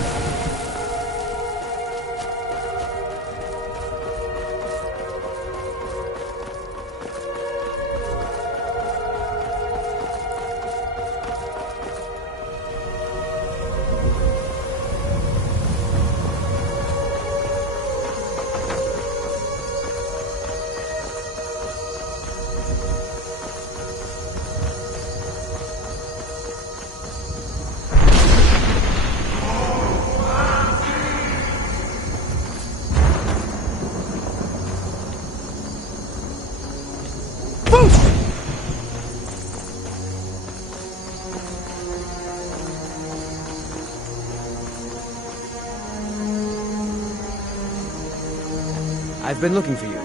I've been looking for you.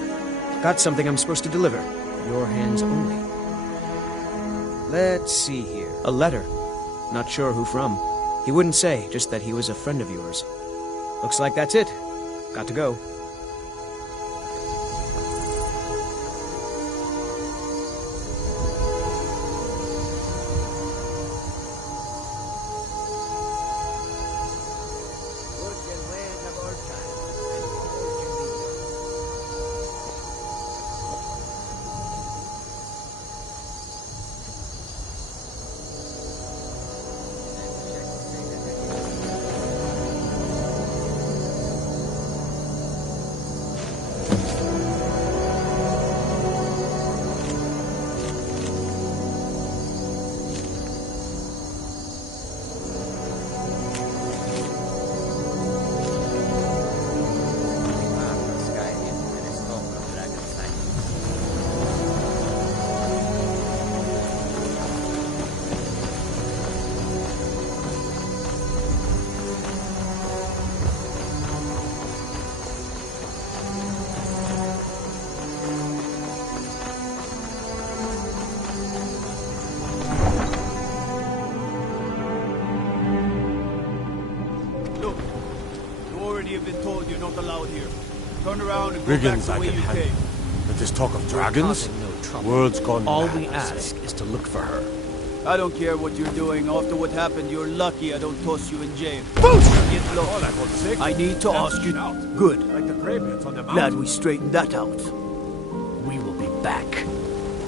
Got something I'm supposed to deliver. Your hands only. Let's see here. A letter. Not sure who from. He wouldn't say, just that he was a friend of yours. Looks like that's it. Got to go. Brigands I can handle. But this talk of dragons? World's gone All mad. we ask is to look for her. I don't care what you're doing. After what happened, you're lucky I don't toss you in jail. Get low. I need to ask you. Good. Like the graveyards on the mountain. Glad we straightened that out. We will be back.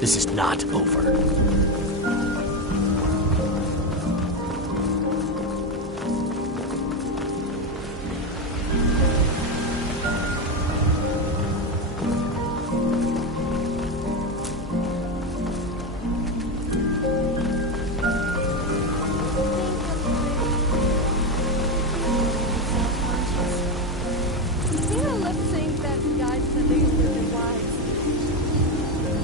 This is not over.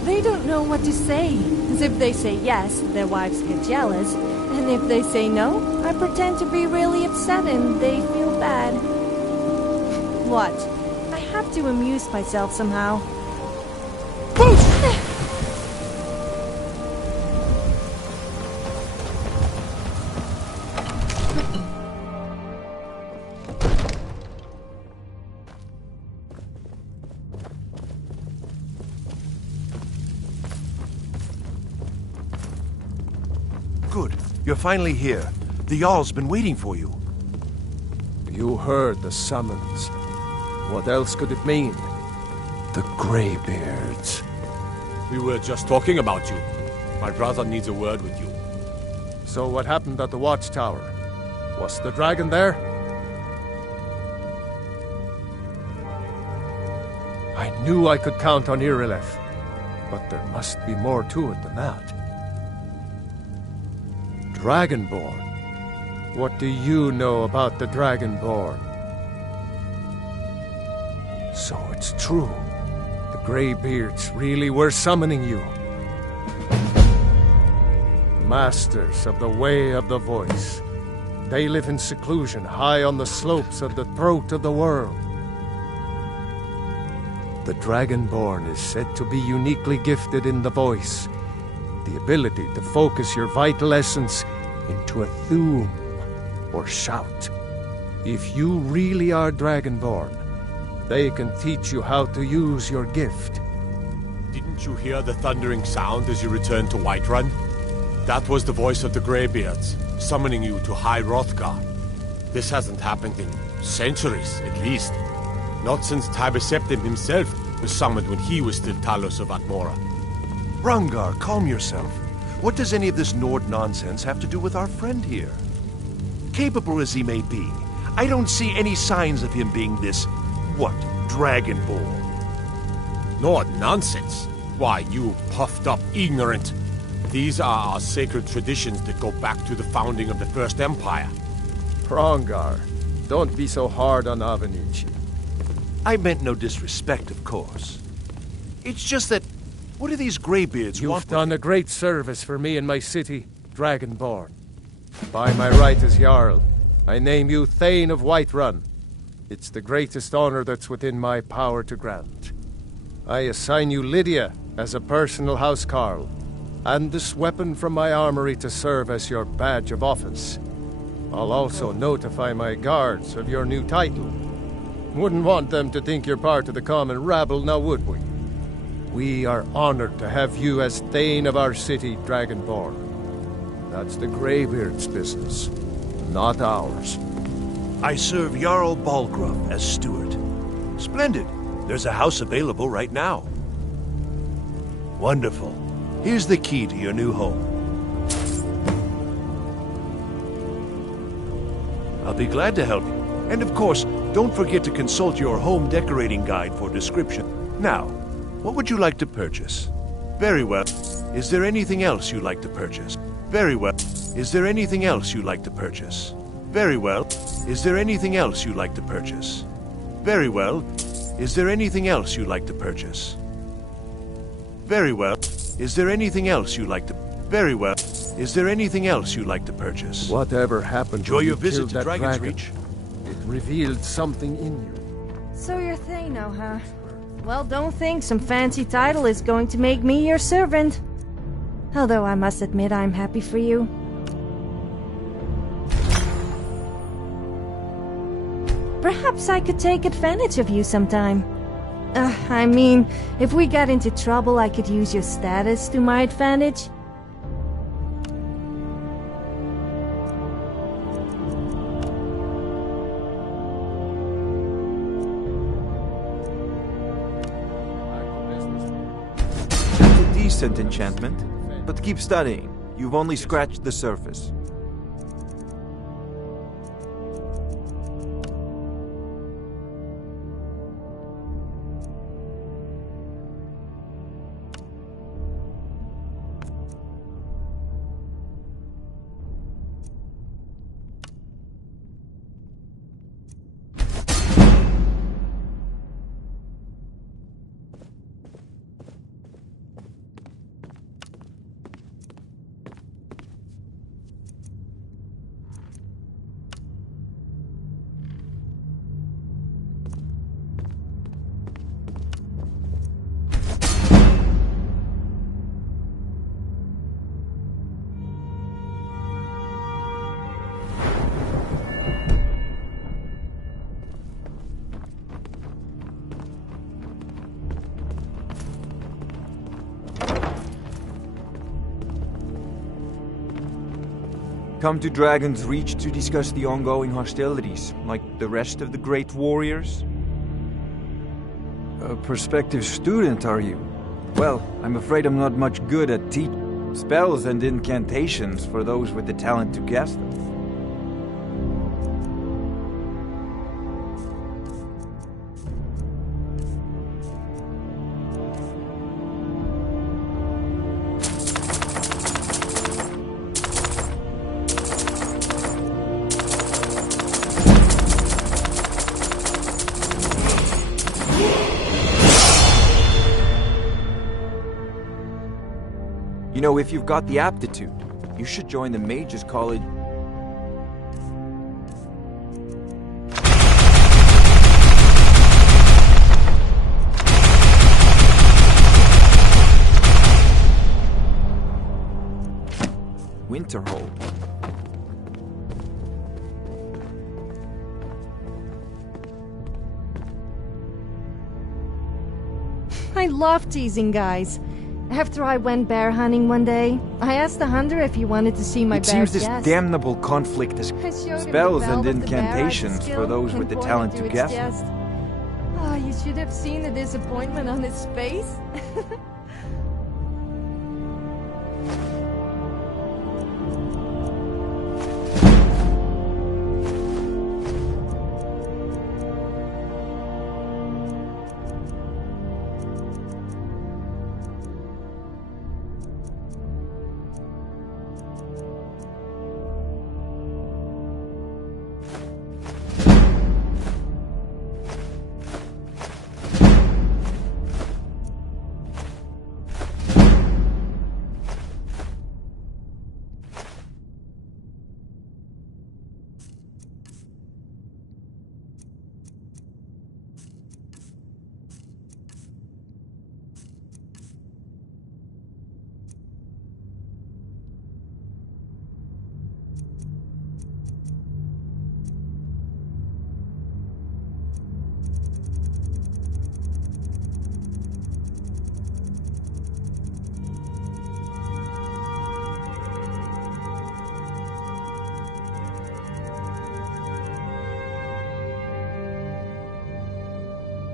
They don't know what to say. As if they say yes, their wives get jealous. And if they say no, I pretend to be really upset and they feel bad. What? I have to amuse myself somehow. Good. You're finally here. The Jarl's been waiting for you. You heard the summons. What else could it mean? The Greybeards. We were just talking about you. My brother needs a word with you. So what happened at the watchtower? Was the dragon there? I knew I could count on Irileth, but there must be more to it than that. Dragonborn? What do you know about the Dragonborn? So it's true. The Greybeards really were summoning you. Masters of the Way of the Voice. They live in seclusion high on the slopes of the throat of the world. The Dragonborn is said to be uniquely gifted in the voice, the ability to focus your vital essence into a thum, or shout. If you really are Dragonborn, they can teach you how to use your gift. Didn't you hear the thundering sound as you returned to Whiterun? That was the voice of the Greybeards, summoning you to High Hrothgar. This hasn't happened in centuries, at least. Not since Tiber Septim himself was summoned when he was still Talos of Atmora. Rangar, calm yourself. What does any of this Nord nonsense have to do with our friend here? Capable as he may be, I don't see any signs of him being this, Dragonborn. Nord nonsense? Why, you puffed up ignorant. These are our sacred traditions that go back to the founding of the First Empire. Rangar, don't be so hard on Avenici. I meant no disrespect, of course. It's just that, what do these Greybeards want? You've done a great service for me and my city, Dragonborn. By my right as Jarl, I name you Thane of Whiterun. It's the greatest honor that's within my power to grant. I assign you Lydia as a personal housecarl, and this weapon from my armory to serve as your badge of office. I'll also notify my guards of your new title. Wouldn't want them to think you're part of the common rabble, now would we? We are honored to have you as Thane of our city, Dragonborn. That's the Greybeard's business, not ours. I serve Jarl Balgruuf as steward. Splendid. There's a house available right now. Wonderful. Here's the key to your new home. I'll be glad to help you. And of course, don't forget to consult your home decorating guide for description. Now, what would you like to purchase? Very well. Is there anything else you'd like to purchase? Very well. Is there anything else you'd like to purchase? Very well. Is there anything else you'd like to purchase? Very well. Is there anything else you'd like to purchase? Very well. Is there anything else you'd like to... Very well. Is there anything else you'd like to purchase? Whatever happened Enjoy when your you visit killed to that Dragon's dragon, Reach. It revealed something in you. So you're Thano, huh? Well, don't think some fancy title is going to make me your servant. Although I must admit I'm happy for you. Perhaps I could take advantage of you sometime. I mean, if we got into trouble, I could use your status to my advantage. That's a decent enchantment, but keep studying. You've only scratched the surface. Come to Dragon's Reach to discuss the ongoing hostilities, like the rest of the great warriors? A prospective student, are you? Well, I'm afraid I'm not much good at spells and incantations for those with the talent to cast them. You know, if you've got the aptitude, you should join the Mages College. Winterhold. I love teasing guys. After I went bear hunting one day, I asked the hunter if he wanted to see my It bear seems this guest. damnable conflict is I showed him the spells and belt of the bear as a incantations skill for those and with the pointed talent to its guess. chest. Oh, you should have seen the disappointment on his face.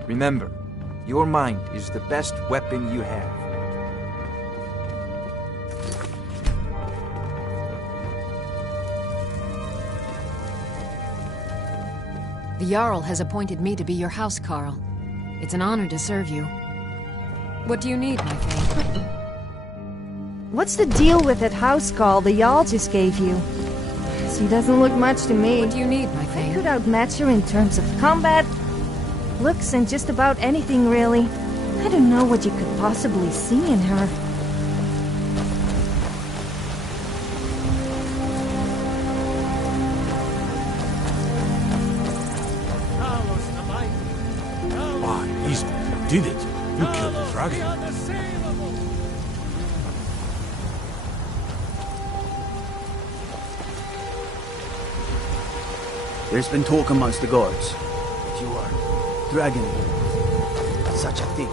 Remember, your mind is the best weapon you have. The Jarl has appointed me to be your housecarl. It's an honor to serve you. What do you need, my Fae? What's the deal with that house call the Jarl just gave you? She doesn't look much to me. What do you need, my Fae? I could outmatch her in terms of combat, looks, and just about anything, really. I don't know what you could possibly see in her. Ah, he's did it. You killed the dragon. There's been talk amongst the guards that you are Dragonborn. Such a thing.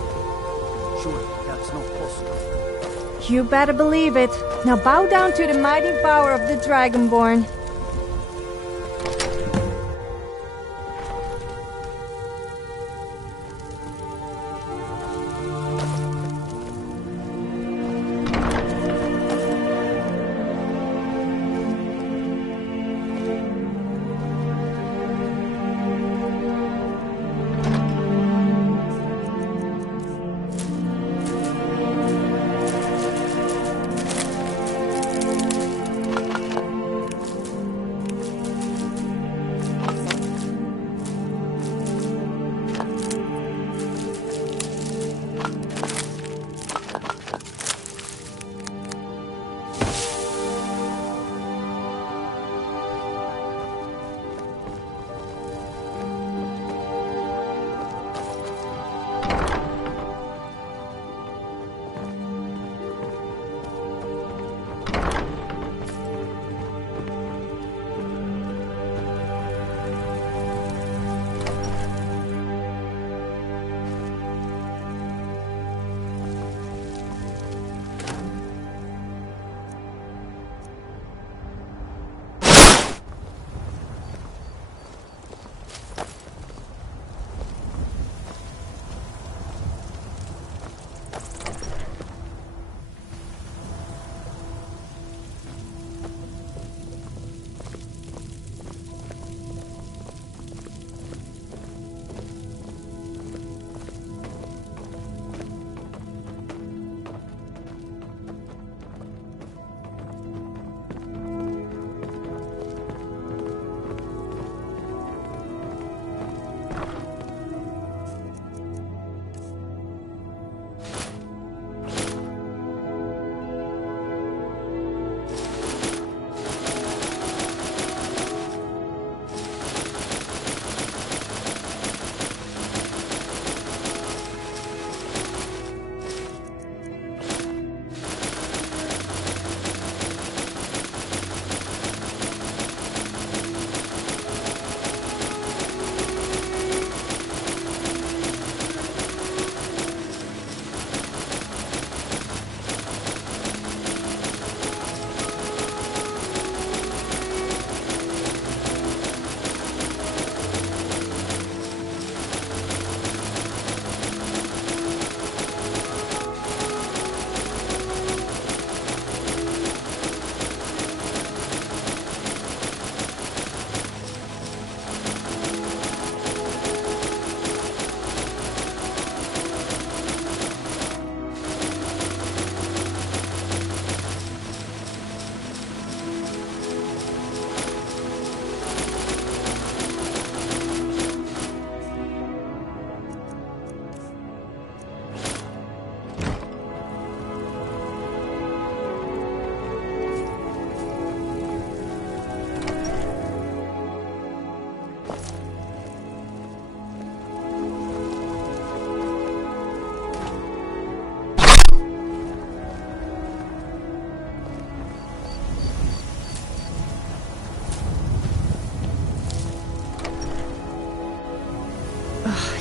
Surely that's not possible. You better believe it. Now bow down to the mighty power of the Dragonborn.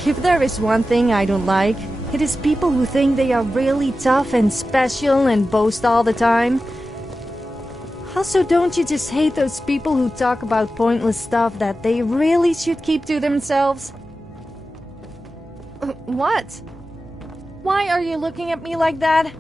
If there is one thing I don't like, it is people who think they are really tough and special and boast all the time. Also, don't you just hate those people who talk about pointless stuff that they really should keep to themselves? What? Why are you looking at me like that?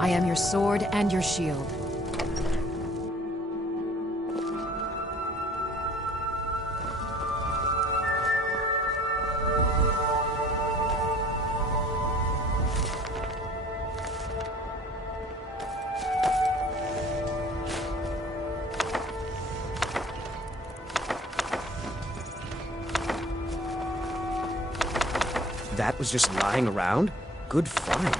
I am your sword and your shield. That was just lying around? Good find.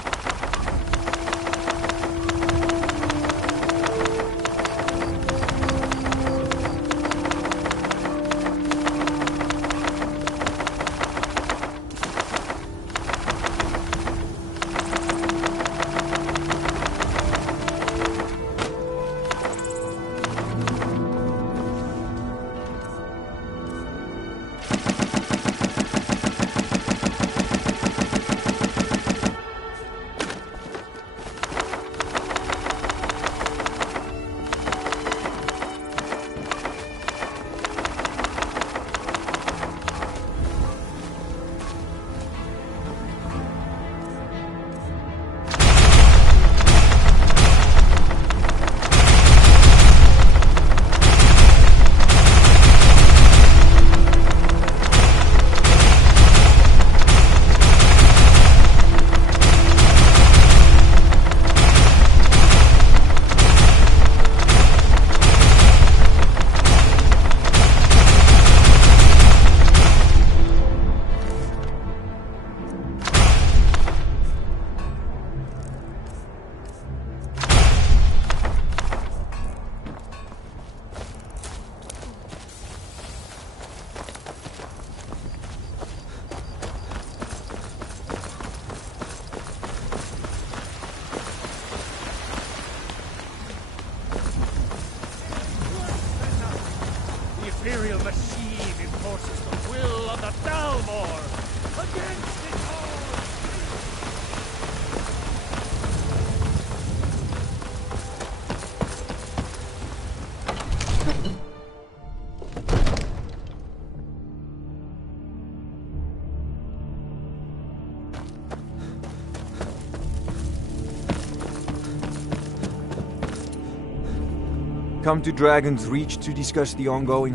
Come to Dragon's Reach to discuss the ongoing...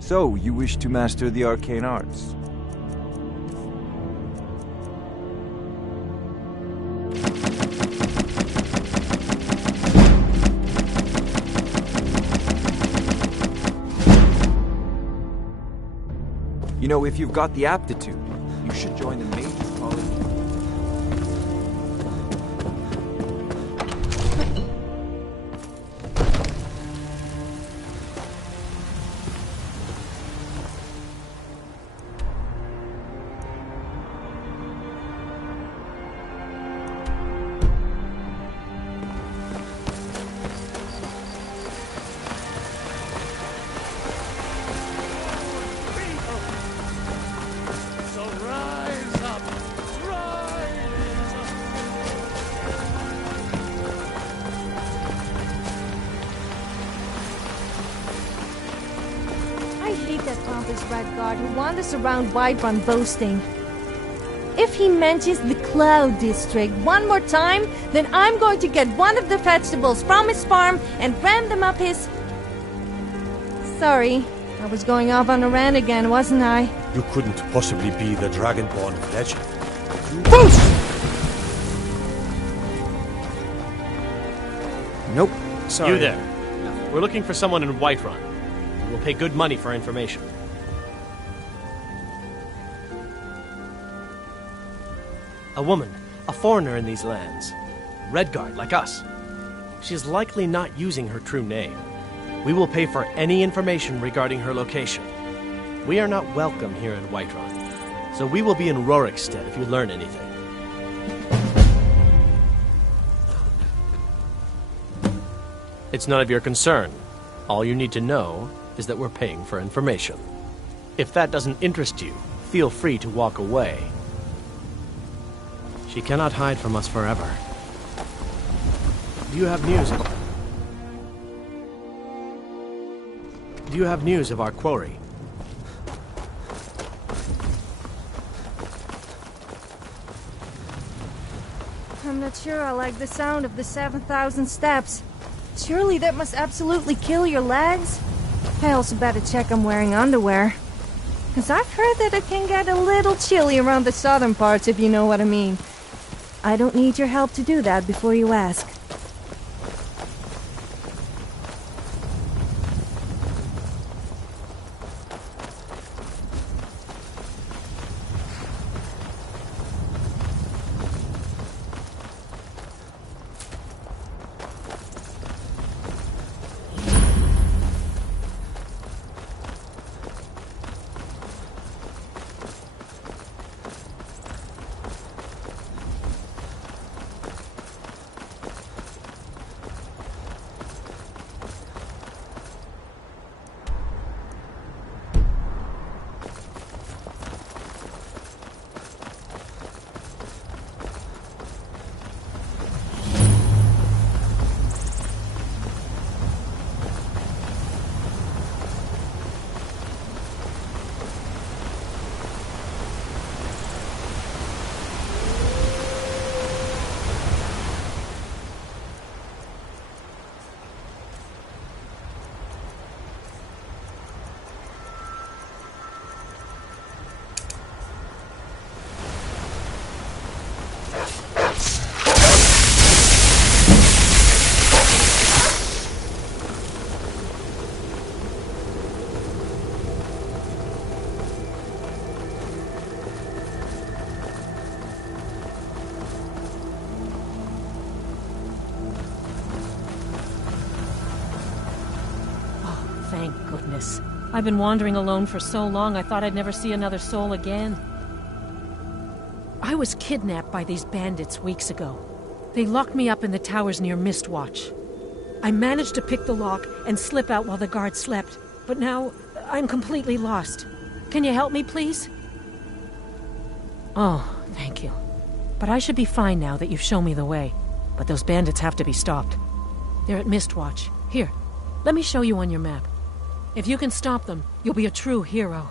So, you wish to master the arcane arts? You know, if you've got the aptitude, you should join the Mage College. Redguard who wanders around Whiterun boasting. If he mentions the Cloud District one more time, then I'm going to get one of the vegetables from his farm and ram them up his... Sorry, I was going off on a rant again, wasn't I? You couldn't possibly be the Dragonborn of legend. Nope. Sorry. You there. We're looking for someone in Whiterun. We'll pay good money for information. A woman, a foreigner in these lands. Redguard, like us. She's likely not using her true name. We will pay for any information regarding her location. We are not welcome here in Whiterun, so we will be in Rorikstead if you learn anything. It's none of your concern. All you need to know is that we're paying for information. If that doesn't interest you, feel free to walk away. She cannot hide from us forever. Do you have news? Do you have news of our quarry? I'm not sure I like the sound of the 7,000 steps. Surely that must absolutely kill your legs? I also better check I'm wearing underwear. 'Cause I've heard that it can get a little chilly around the southern parts, if you know what I mean. I don't need your help to do that before you ask. Thank goodness. I've been wandering alone for so long I thought I'd never see another soul again. I was kidnapped by these bandits weeks ago. They locked me up in the towers near Mistwatch. I managed to pick the lock and slip out while the guards slept, but now I'm completely lost. Can you help me, please? Oh, thank you. But I should be fine now that you've shown me the way. But those bandits have to be stopped. They're at Mistwatch. Here, let me show you on your map. If you can stop them, you'll be a true hero.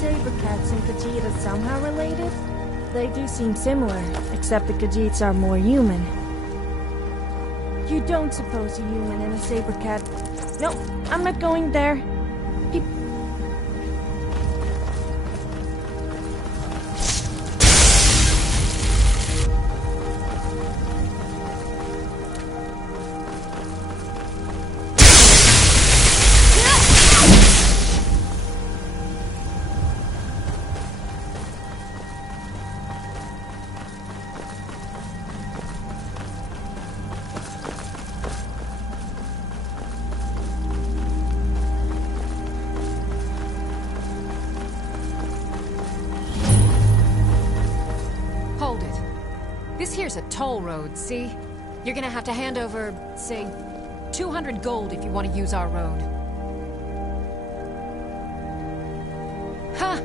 Saber-cats and Khajiit are somehow related? They do seem similar, except the Khajiits are more human. You don't suppose a human and a saber-cat... No, I'm not going there. This here's a toll road, see? You're gonna have to hand over, say, 200 gold if you want to use our road. Huh!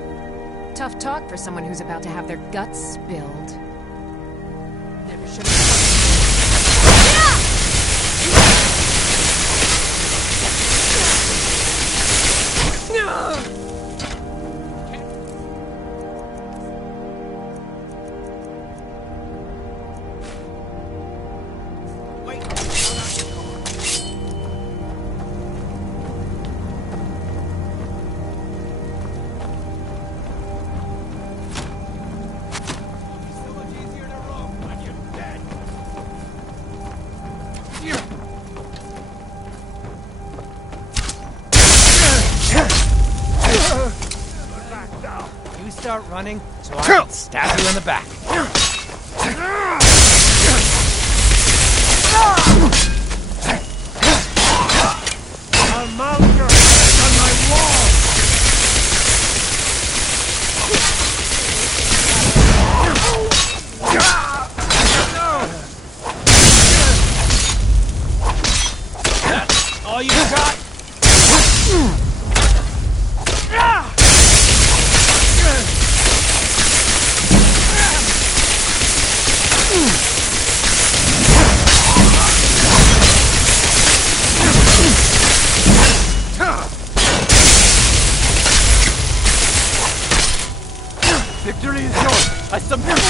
Tough talk for someone who's about to have their guts spilled. Never should have... You start running, so I can stab you in the back. I'll mount your head on my wall! That's all you got? Victory is yours! I submit!